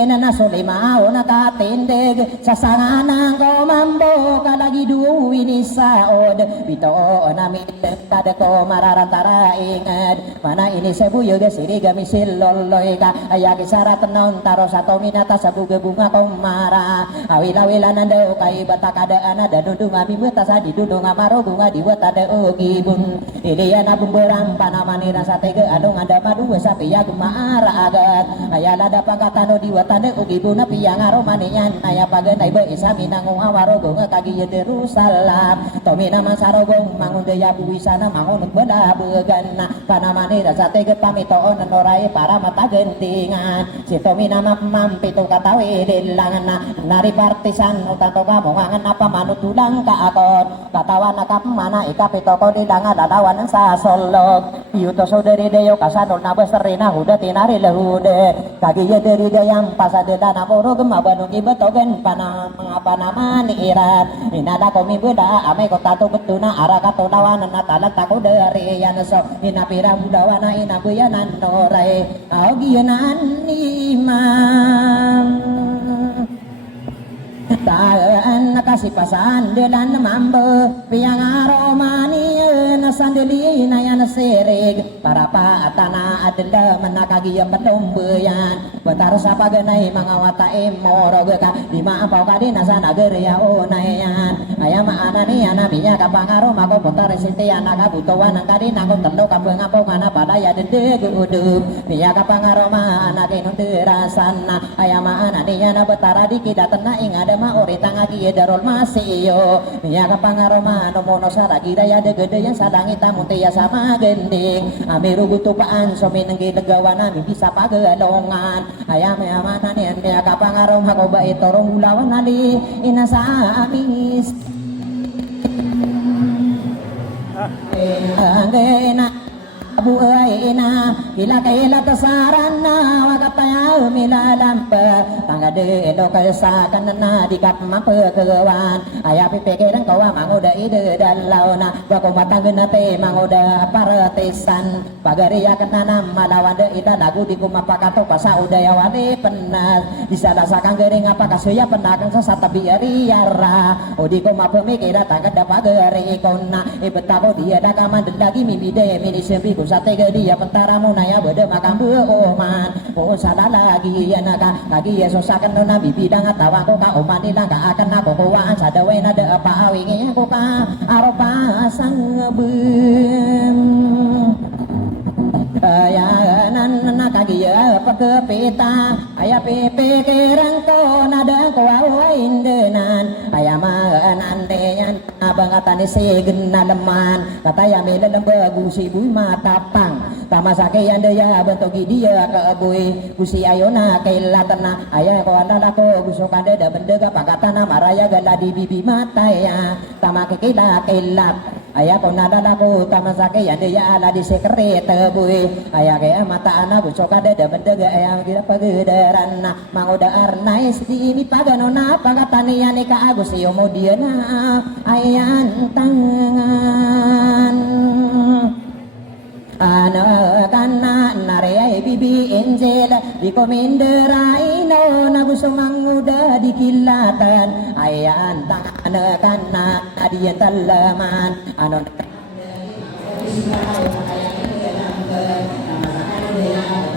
ena na sulimao nakatindig sa sanganang komambo kalagi duwi ni saod bito namin kada ko mararantara ingad mana ini sebuyog siriga misil loloy ka ayagi sarat non taro sato minata sa bunga komara awil-awilan anda kay bata kadaan ada dudung ami betasa di dudung amaro bunga dibuat ada ogibun ini ya nabung berang panamani rasa tege adong ada madu sapi ya gemaara agat ayala ada pangkatano diwatane ogibun api yang aromanian aya pagenay be isami nangong awaro bunga kagi Yerusalem tomina mansarogong mangun daya buwisana mangun beda began panamani rasa tege pamitoon norai para mata gentingan si tomina mampito katawi dilangan nari partisan utato kamongan apa manut tulang kaakon katawan nakap mana ikapito ko dilangan dadawan sa solog yuto saudari deyo kasadol na beserina huda tinari lehude kagi dari dayang pasadeda na puro gemabanung ibetogen panang apa naman iran inada komi beda ame kota tu betuna ara katonawan natalan tako dari yan so inapira budawana inabuyanan norai augianan imam taan nakasipasan delan mambo piang aromani nasandeli nayan serig para paatana adenda menakagi pedombeyan betar sapa genai mangawata emorog ka lima apau kadi nasa nager ya onayan ayam anani anabinya kapangaro mako putar siti anak butuan kadi nako tendo kampung apau mana pada ya dede gudu biya kapangaro ma anak inu terasana ayam anani na betara dikidatena ing ada ma oritang agi darul masio biya kapangaroma nomono saragi daya de gede yang sadangi tamunte ya sama gending amiru gutupaan sominenggi legawana bisa pagelongan ayam ayamana nian biya kapangaroma ko bae torong ulawan ali inasa amis angena abu aina kila kila tasarana wakataya milalampa tangga de do kasakan na dikap mampe kewan aya pipikiran kawa mangoda ide dalauna bako matangena te mangoda paratisan pagaria kenana malawan de ida lagu di kumapakato pasa udaya wade penas disadasakan gering apa kasuya penakan sasata biari yara odi kumapemikira tangga dapagari kona ibetako dia dakaman lagi mimide mini sembi sate gedi ya pentara munaya bede makam oman oh salah lagi ya naga lagi ya sosakan nona bibi dang atawa ko ka oman nila ka akan ako kuwaan sa dawe na de apa awingi ko ka aropa sang bem ya nan nakagiya pakepita aya pepe kerang ko nada ko indenan aya manandeyan abangatan segen naleman kata ya mele lembe gusi bui matapang tamasake ande ya bentuk dia ke bui gusi ayona kelatana aya ko anda ko gusokande da bendega pakatana maraya galadi bibi mata ya tamake kila kelat aya ko nada ko tamasake ande ya ala di sekret bui aya ke mata ana gusokande da bendega aya gira pagedaran mangoda arnais di mi paganona pakatani ya ka agus yo modiana ayan tangan anak kana nare bibi enjel di kominderai no naguso manguda di kilatan ayan tangan kana adian talaman anon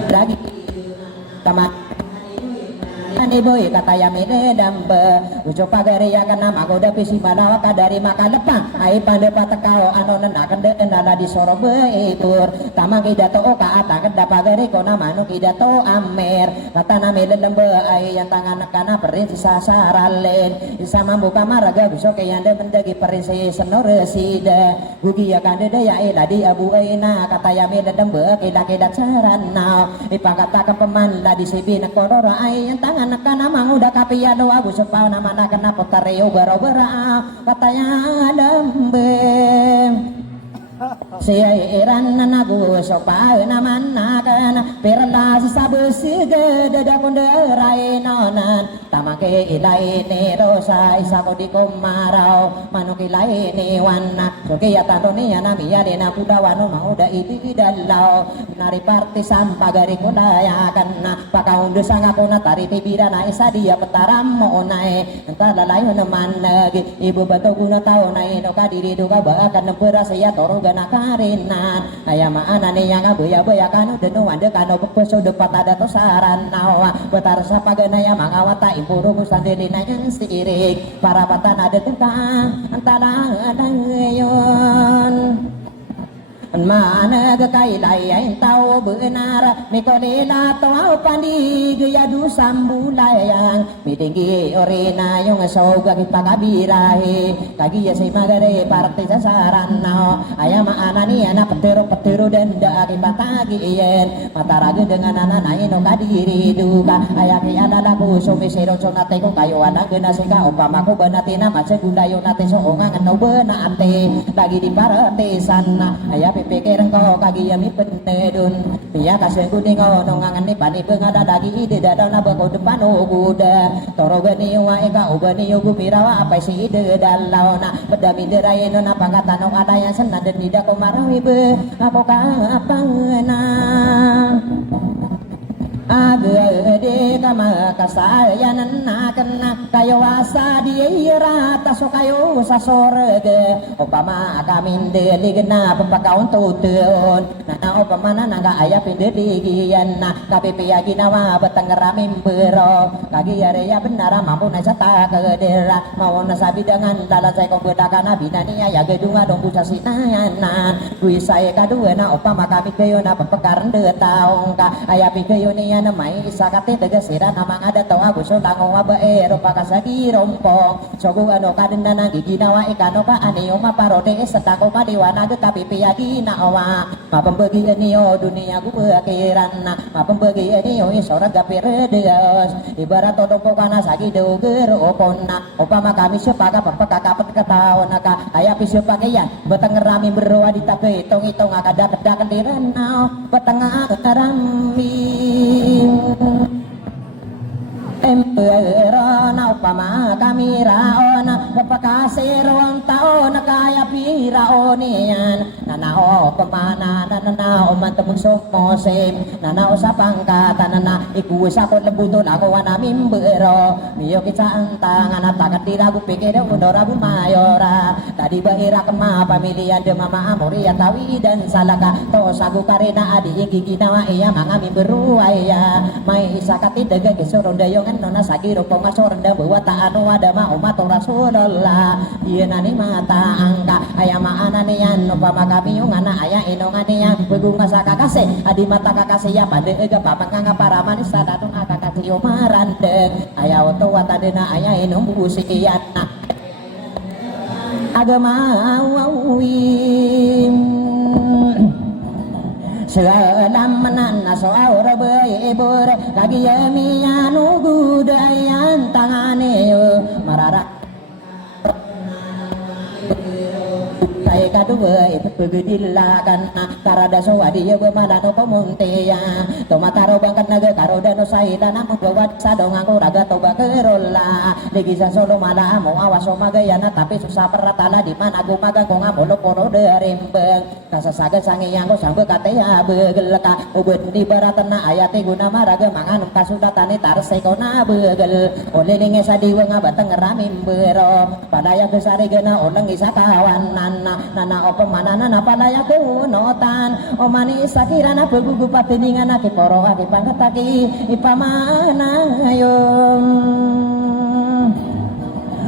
lagi tamat ani boy kataya mene dambe ujo pagare ya kana magoda pisi banawa kadari maka depan ai pande patakao anon nakan de nala di sorobe itur tamang kidato o ka ata kada pagare kona manu kidato amer kata na mele dambe ai yang tangan kana perin sasaralen sama buka maraga biso kayande mendegi perin senore sida gugi ya kande de ya ladi abu aina kataya mele dambe kida sarana ipangkata ka peman ladi sibi na korora ai yang tangan kana manguda kapiyado abu sepa nama nakana potareo barobara katanya dambe siya iran nagu sopa naman nakana perla sabu sige dada konderai nonan tamang Maki ilaini rosa isako di kumarau manuk ilaini wana soki ya tanoni ya nami ya dena kuda wano mauda idi dalau nari parti sampa gari kuna ya kana pakaundu sanga kuna tari tibira na isa dia petaram mo nae entar lalayo naman lagi ibu bato guna tao na ino kadiri duga bahkan nemperas ya toro gana karinan ayama anani yang abuya buya kanu denu ande kanu bepeso depat ada tosaran nawa betar sapa gana ya mangawata impuru sandiri na yang sirik para patan ada tengkang antara ada ngayon mana gakai lai tau benar mikolila tau pandi gaya du sambulayang mitinggi orina yung soga kita kabirahi kagi ya si magare parti sasaran nao ayama anani ana petero dan da akibatagi yen mataraga dengan anak ino kadiri duka ayaki ada lagu sumisiro sonate ko kayo ana gena sika upama ko benatina masa gudayo nate soongan no benate lagi di parati sana ayapi pikir engkau kagi yami penedun pia kasih kuning nong angan ni pani pengada dagi ide dada na bako depan kuda toro gani wa eka ubani yogu mirawa apa si ide dalau na bedami derai no na pangkatan nong ada yang senang dan tidak komarawi be apakah apa na agede kama kasayanan nakena kayo asa di rata so kayo sa sorge opama kamin de ligna papakaon tuton na opama na naga aya pinde digian na kapipiya ginawa batang ramim bero kagi are ya benar mampu na sata kedera mau na sabi dengan dalan saya kong bedakan binani ya gedunga dong busa sinayanan kuisai kadua na opama kami kayo na papakaran de taong ka aya pikayo ni namai isakate tegasira namang ada tau aku so lango wabae rupa kasagi rompong sogu ano kadenda na giginawa ikano ka aneo maparode setako madiwana ke kapipi yagi na awa mapembagi aneo dunia ku bekiran na mapembagi aneo isora gapire deus ibarat todong kana sagi deuger opona opama kami sepaka papakakapet ketaon ka aya pisu pakaian beteng rami berwa ditape itong akada kedakan direnau betengah rami Empero na upama kami raona papakaseron tao na kaya piraon niyan nanao pamana nanao mantemung somosim nanao sa pangkatan na ikusa ko lebuton ako namin bero miyo kita antangan at takat tirago pikir undora bumayora tadi baira kema pamilya de mama amori atawi dan salaka to sagu karena adi yang giginawa iya mangami beruaya may isakati daga gesoron dayongan nona sagiro kong asorda bawa taano ada ma umat rasulullah iya nani mata angka ayama anani yan no pamakami yung ana aya inong ani yan begunga sa kakase adi mata kakase ya pande ega papanganga para manis sadatong akakati yung marandeg ayaw to watadena aya inong busi iyan na agama wawim Selam menana soal rebebur kagi yami anu gudayan tangane marara tay kadua itu pegedilakan karada sowadi ya bemadano pemuntia tomataro bangkan naga karodano saidana membuat sadong aku raga toba kerola legisa solo malah mau awas magayana tapi susah peratala di mana aku magang kong amolo poro derimbeng kasasaga sangi yang ko sambe katea begelka ubet di baratana ayate guna maraga mangan kasudatane tarse kona begel oleh linge sadiwa ngabateng ramim bero padaya kesare gena oleng isa kawanan nana opo manana na palaya kunotan o mani sakirana pegugu patiningan aki poro aki pangkataki ipamana ayom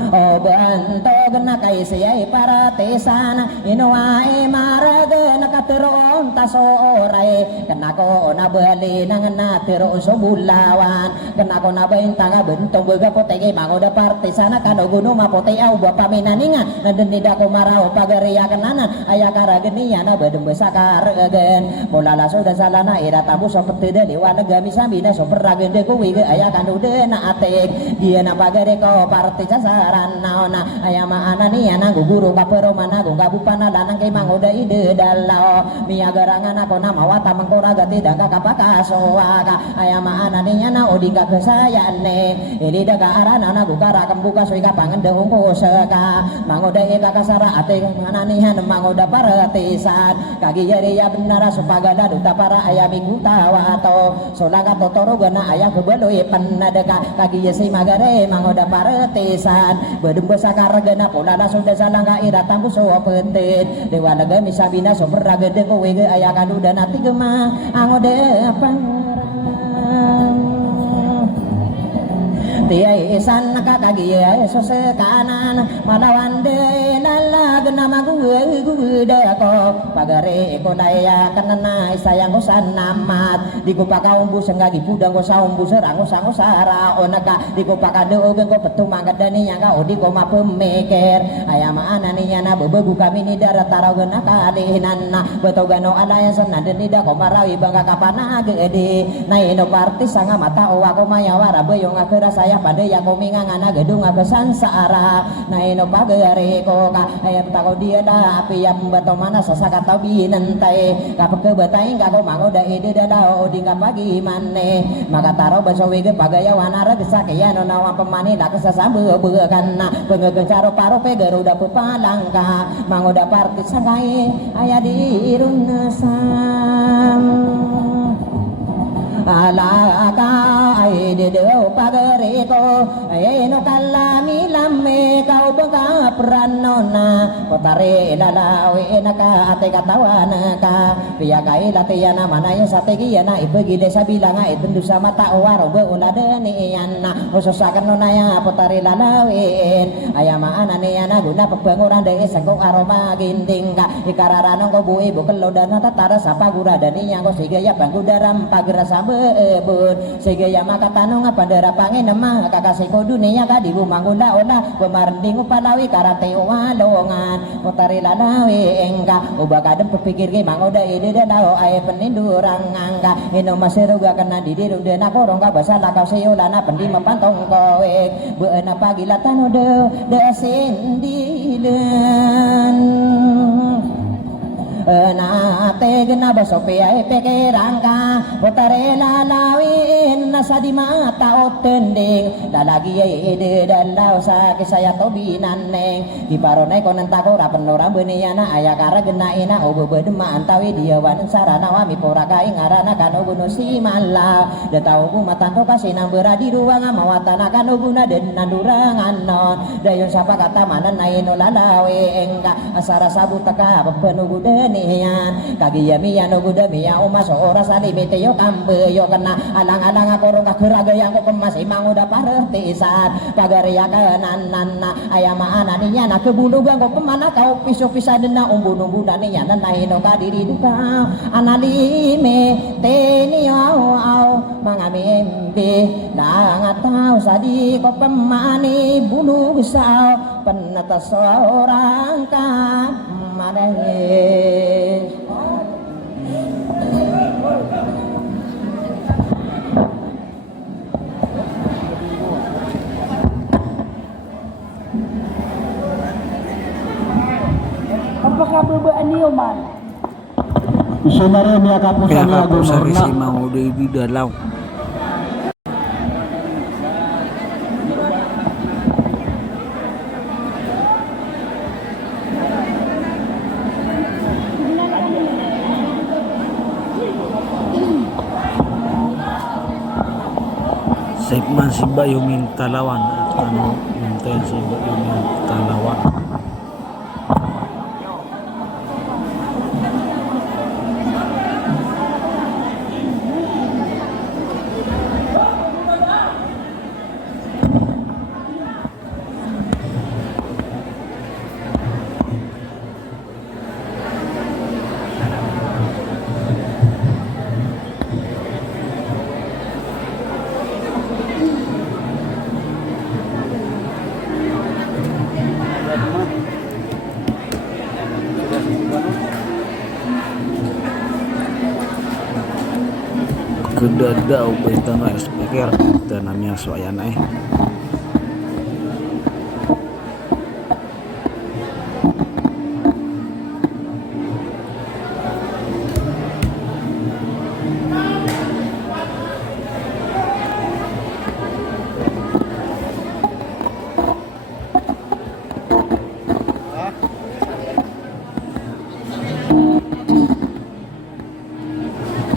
o banto gena kay siya'y paratesana inuwae maraga nakatiroon taso oray kanako nabali nang natiroon so bulawan kanako nabaintanga bentong baga potegi mangoda partisana kano guno mapote au bapa minaningan nandenida ko marao pagariya kananan ayakara geniya na badem besakaragen mulala sudah salana ira tamu so petede liwan gami sambina so peragende ko wige ayakan ude na atek dia na pagare ko partisasa naona ayama anani anang guru kapero do mana go gabupana lanang kay mangoda ide dalau mia garangan ako na mawata mangkora gati daga kapaka soaka ayama ananinya na odinga kesayane ini daga arana na go kara kembuka soy kapangan deung ko seka mangoda eka kasara ate ananihan mangoda paratisan kagi yari ya benar supagada duta para ayami kutawa atau solanga totoro gana ayah kebeloy panadeka kagi yesi magare mangoda paratisan bedem besakar gana pulala sudah salangga ira tambu so pentin dewa naga misabina so beragede ko wege ayah kanu dan ati gema angode pangarang tiai isan kakagia sose kanan malawan de lala gena magu deko pagare eko daya kanana sayang ko sanamat di ko paka umbu senggagi pudang ko sa umbu serang ko sango sara onaka di ko paka de ogen ko petu mangadani yang ka odi ko mapemikir ayama anani na bebegu kami ni darat tarau gena kalinan na beto gano alaya senan ni da ko marawi bangga kapana gede nai no parti sanga mata o ako mayawara beyong akira saya pada ya komingangana gedung abesan saara naino pagare ko ka ayam tako dia da api ya pembato mana sasaka tau binentai kapeke betai ka ko mangoda ide da odi ka pagi mane maka taro baso wege pagaya wanara kesakya no nawa pemani da kesasambe beukana pengege caro paro pe garuda pepalangka mangoda parti sangai aya di irunasam alaka ai de deu pagare ko ai no kalami lamme kau bengka pranona potare lalawe enaka ate katawana ka pia kai latiana manaya sategi yana ibegi desa bilanga itu sama tak waro be uladeni yana ususakan nonaya potare lalawe ayama anane yana guna pebanguran de sengkok aroma ginting ka ikararano ko bue bukelo dana tatara sapa gura dani yang ko sigaya bangku daram pagra sambe ebun segaya maka tanong pandara pangin nama kakasih ko dunia ka di bumangula ola pemarending upalawi karate walongan potari lalawi engka ubah kadem pepikir ke mangoda ide dalao ae penindurang angka ino masiruga kena didiru dena korong ka basa lakau seolana pendi mapantong kowe beena pagilatan ode desindilen na te gena basopia peke rangka potare lalawin nasa di mata otending dalagi ide dalau sa kisaya tobinan neng kiparonai konen tako rapen orang beniana aya kara gena ina obo bedema antawi dia wan sarana wami poraka ingarana kano gunung simala de tau ku matanto kasih nang beradi ruang mawatana kano guna den nandurangan non dayon sapa kata mana naino lalawe engka asara sabut teka penugu deni yan kagiya miya no guda miya umas ora sali bete yo kambe yo kena alang-alang ako rong kageraga yang ko kemas imang udah paretisan pagariya kanan ayama ananinya na kebulugan ko kemana kau piso-pisa dena umbu-umbu daninya na hino kadiri duka analime teni au mangamimbi langatau sadi ko pemani bulu sao penata seorang kan Madahis apakah berbaan nioman? Isunare niya kapusan niya sari si gumorna mangoda ide dalau Segman si Bayu minta lawan atau minta si Bayu minta lawan kedadau berita nggak speaker dan namanya soayan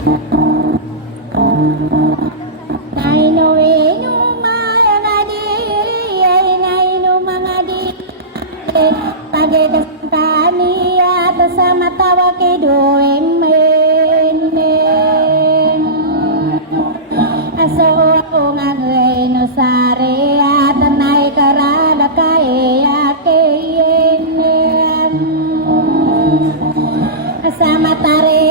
Naino ino maya ngadiri ay naino mga diri pagkakasantani at sa matawa kidoem aso ako nga no sare at nay karada kaya kayen sa matare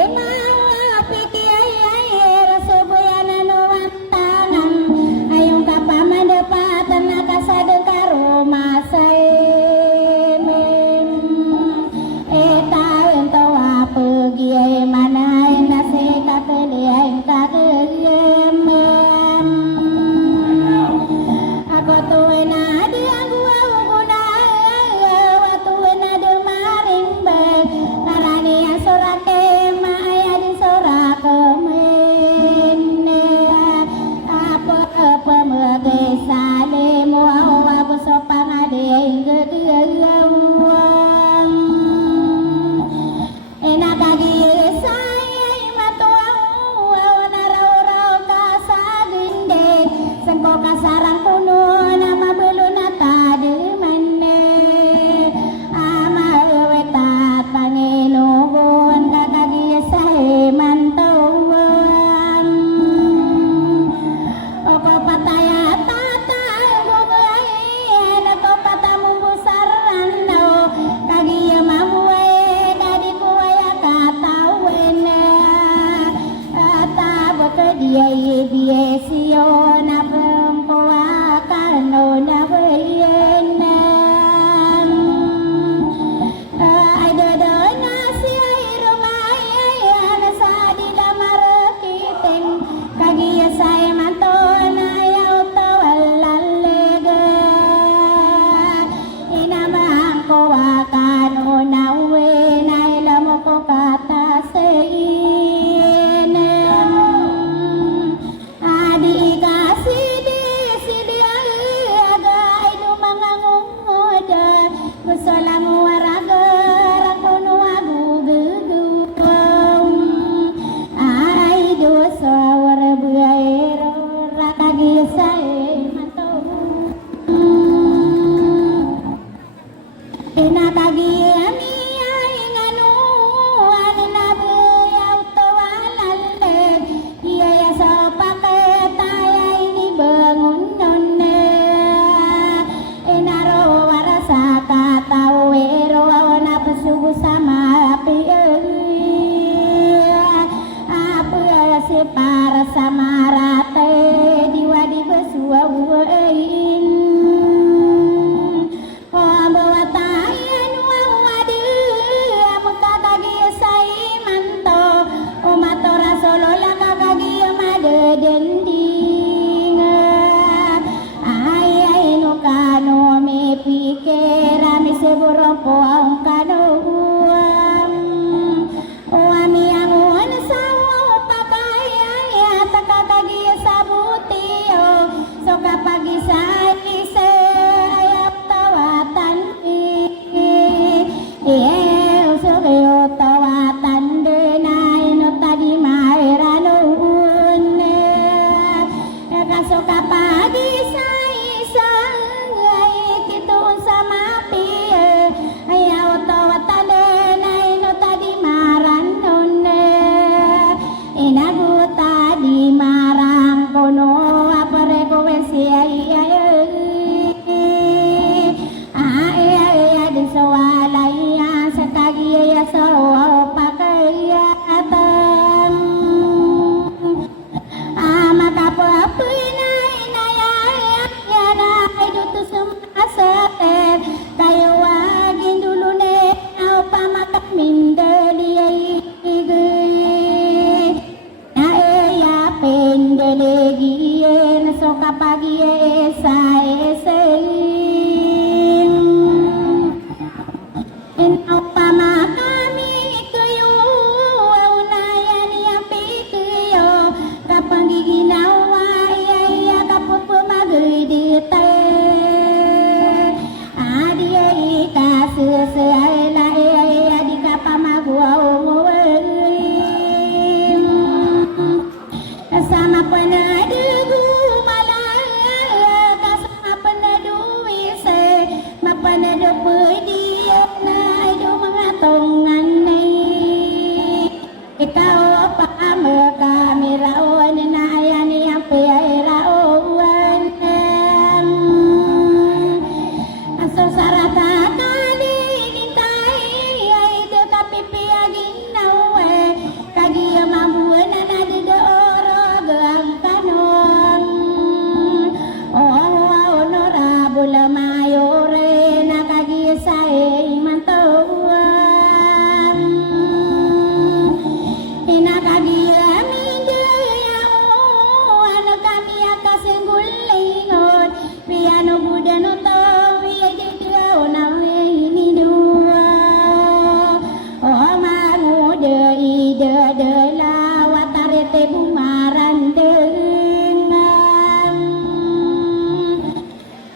te bumaran dengan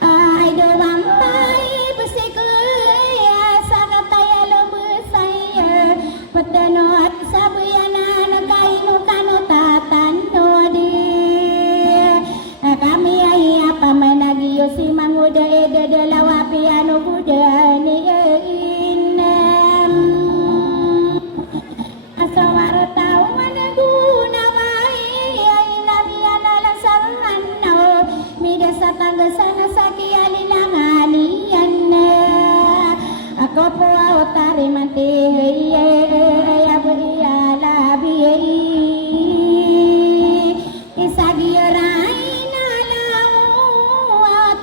ai doang tai besekaya sakataya lo besaya petenot sabuyana kainu kanu tatano di kami ai apa menagio si manguda ede delawa piano buda ni inam asawar tau managuna mai ai nabiana lasanganno mida satangga sana sakiani nanganianna ako po tari mati ya beria labi isagi rai na lamu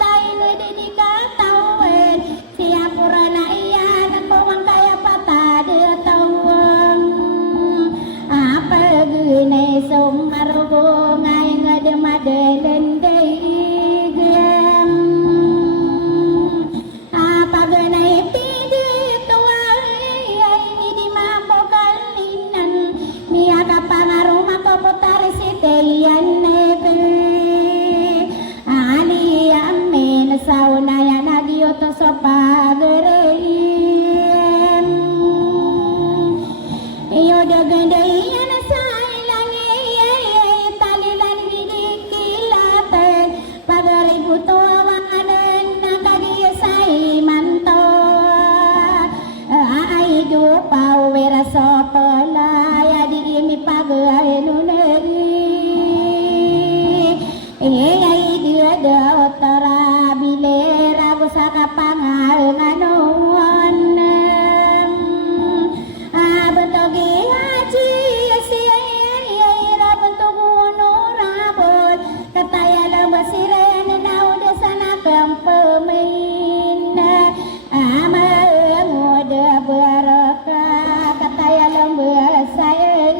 tai ngede dikatawen siap purana iya dan pawang kaya patah dia tawang apa gune somar bungai ngede maden degem apa gune pide tuai ini di mampo kalinan mia kapangarum ako putari siteyan nebe ali amen sauna ya nagio to sopagerem iyo dagandai na sailange talilan bidik kilatan pagari buto wanganen nakagiya sai manto ai do pawera sopola ya di imi pagay nuneri ai dia da otara bilera busaka pangalenganon bentogi haji siai rabentuk rabot kataya lembasiren nau desana pemain ngode berkah kataya lembasai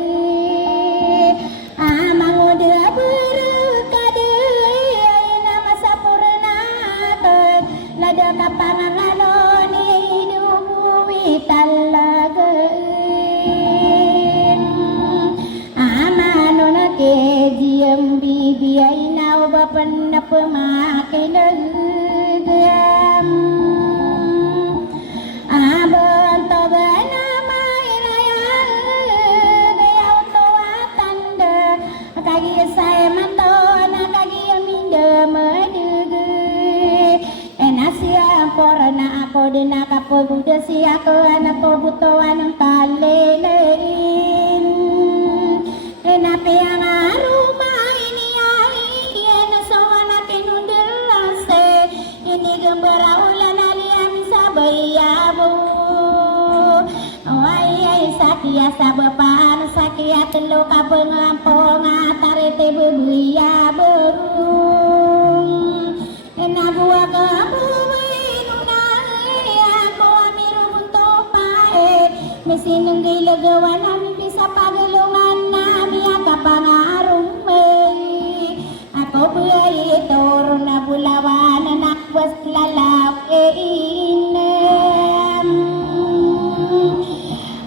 ngode berkah deui nama sapurna lada kapanganon hidup witalagaeun amanon ke diem bibiai nau bapen pemake negam abon toga nama iraya gaya toa tanda kagi saya matona kagi minda meduge enasia porana ako dina kapo buda sia ko anako butoan talelein enape ang aruma ini ai ena sawana tinundelase ini gembara ulan alian sabayabu ai sakia sabapan sakia telu kapengampong atarete bebuya berung ena gua kabu mesinung gilagawan namin bisa pagalungan nami akapangarong may ako buhay toro na bulawan anak was lalapin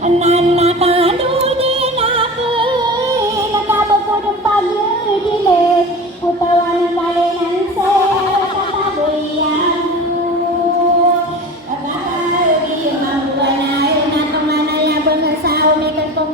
nanakano din ako nakabagod ang pag-dilit putawan ng balinan sa kataboyan Kau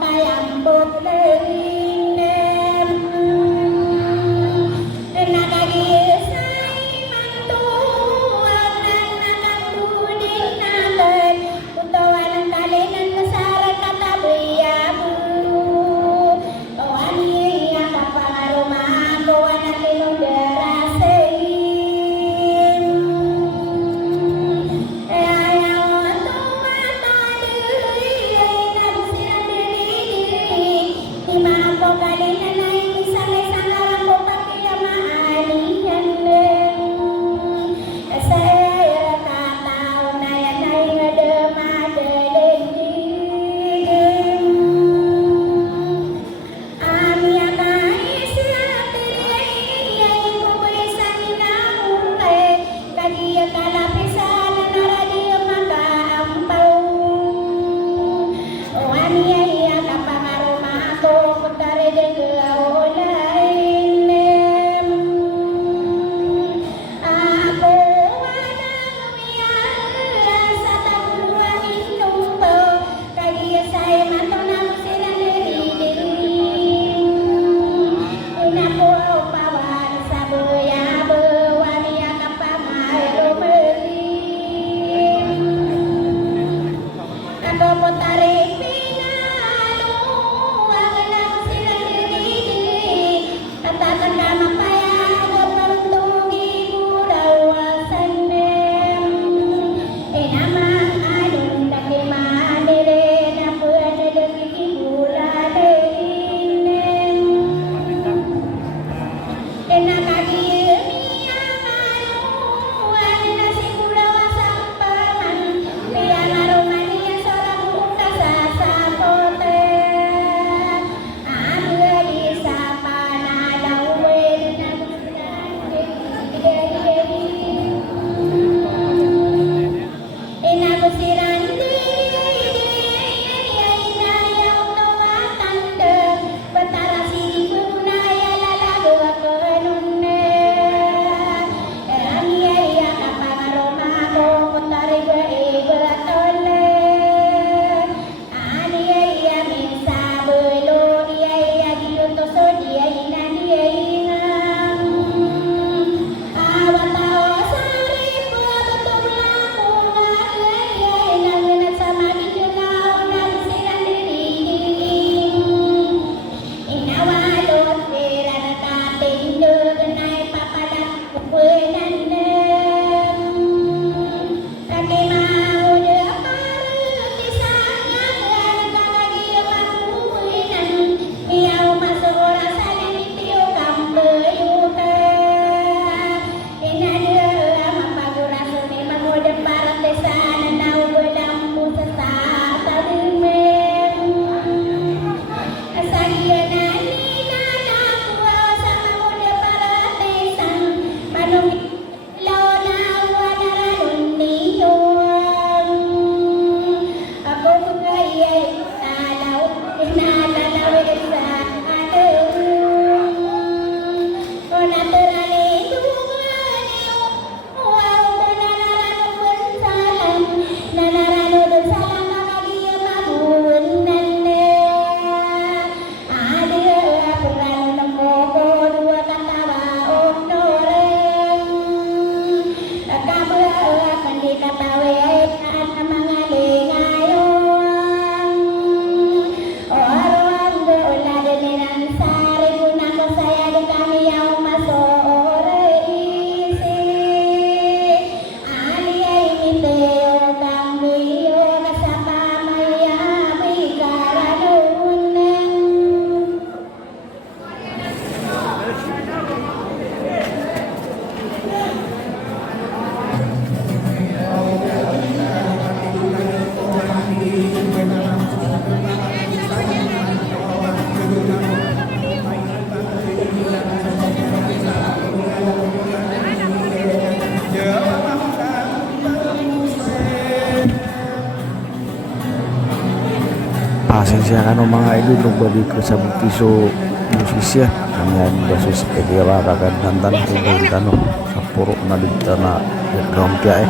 siakan mga idol no balik ke sabu piso musisi ya kanya basis pegela kakan dantan tunggu tano sapuro na dita na background pia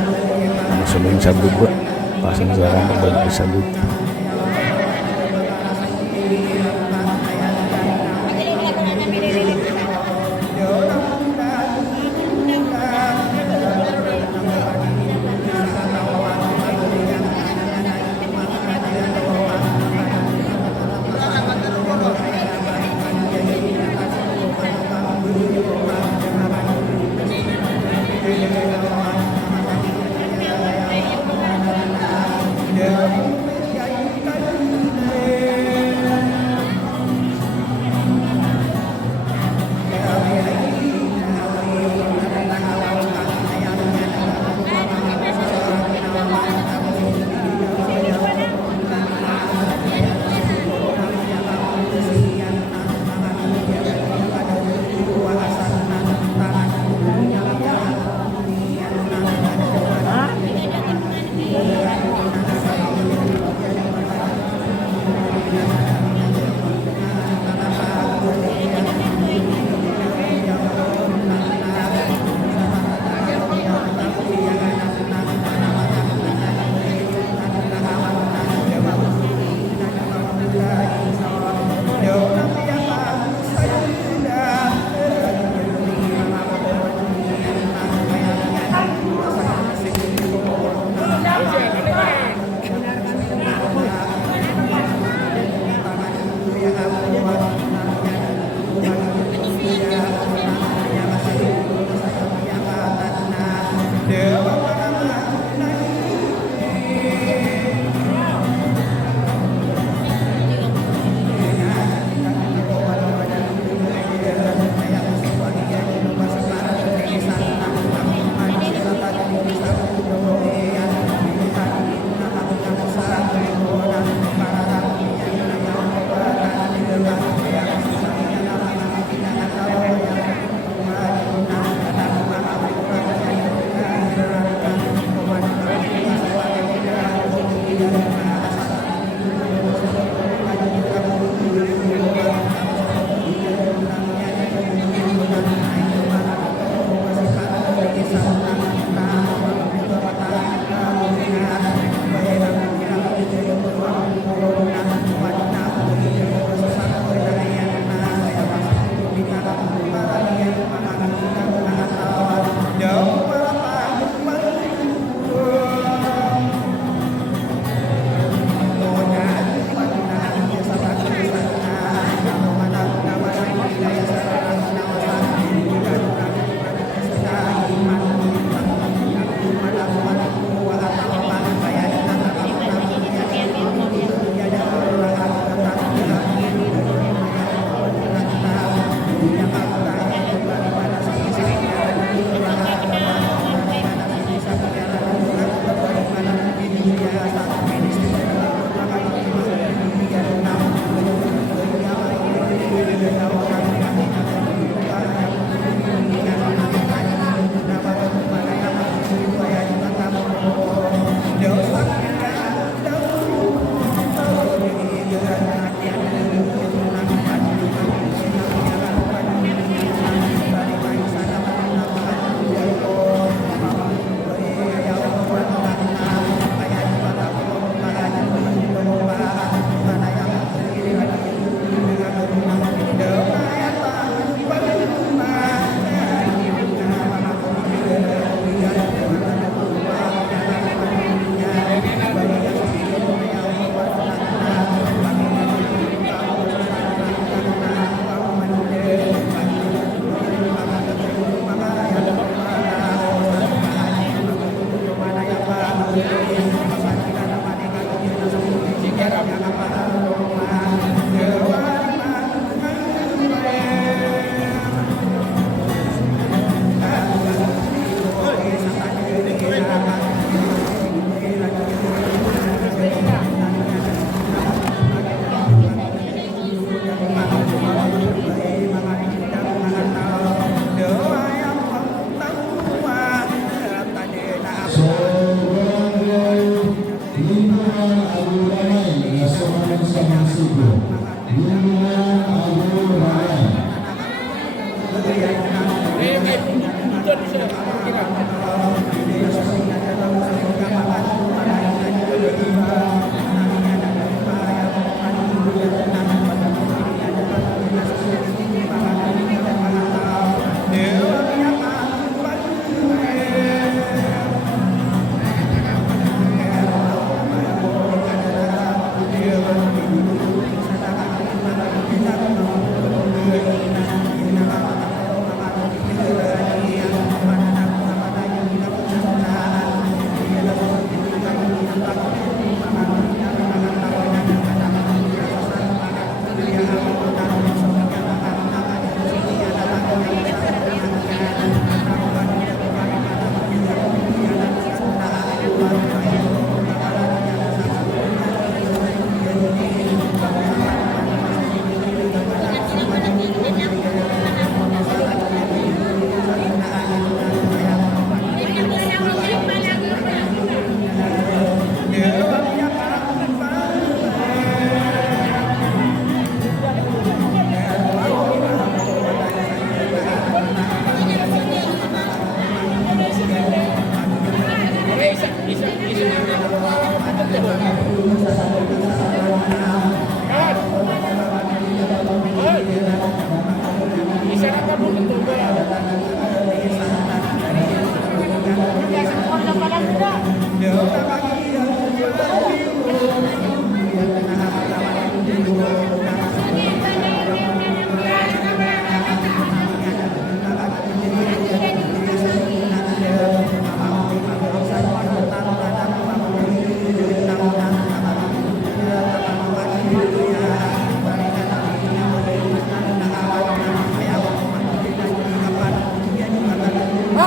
ano suling sabu buat pasing siakan no balik ke sabu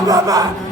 Bapak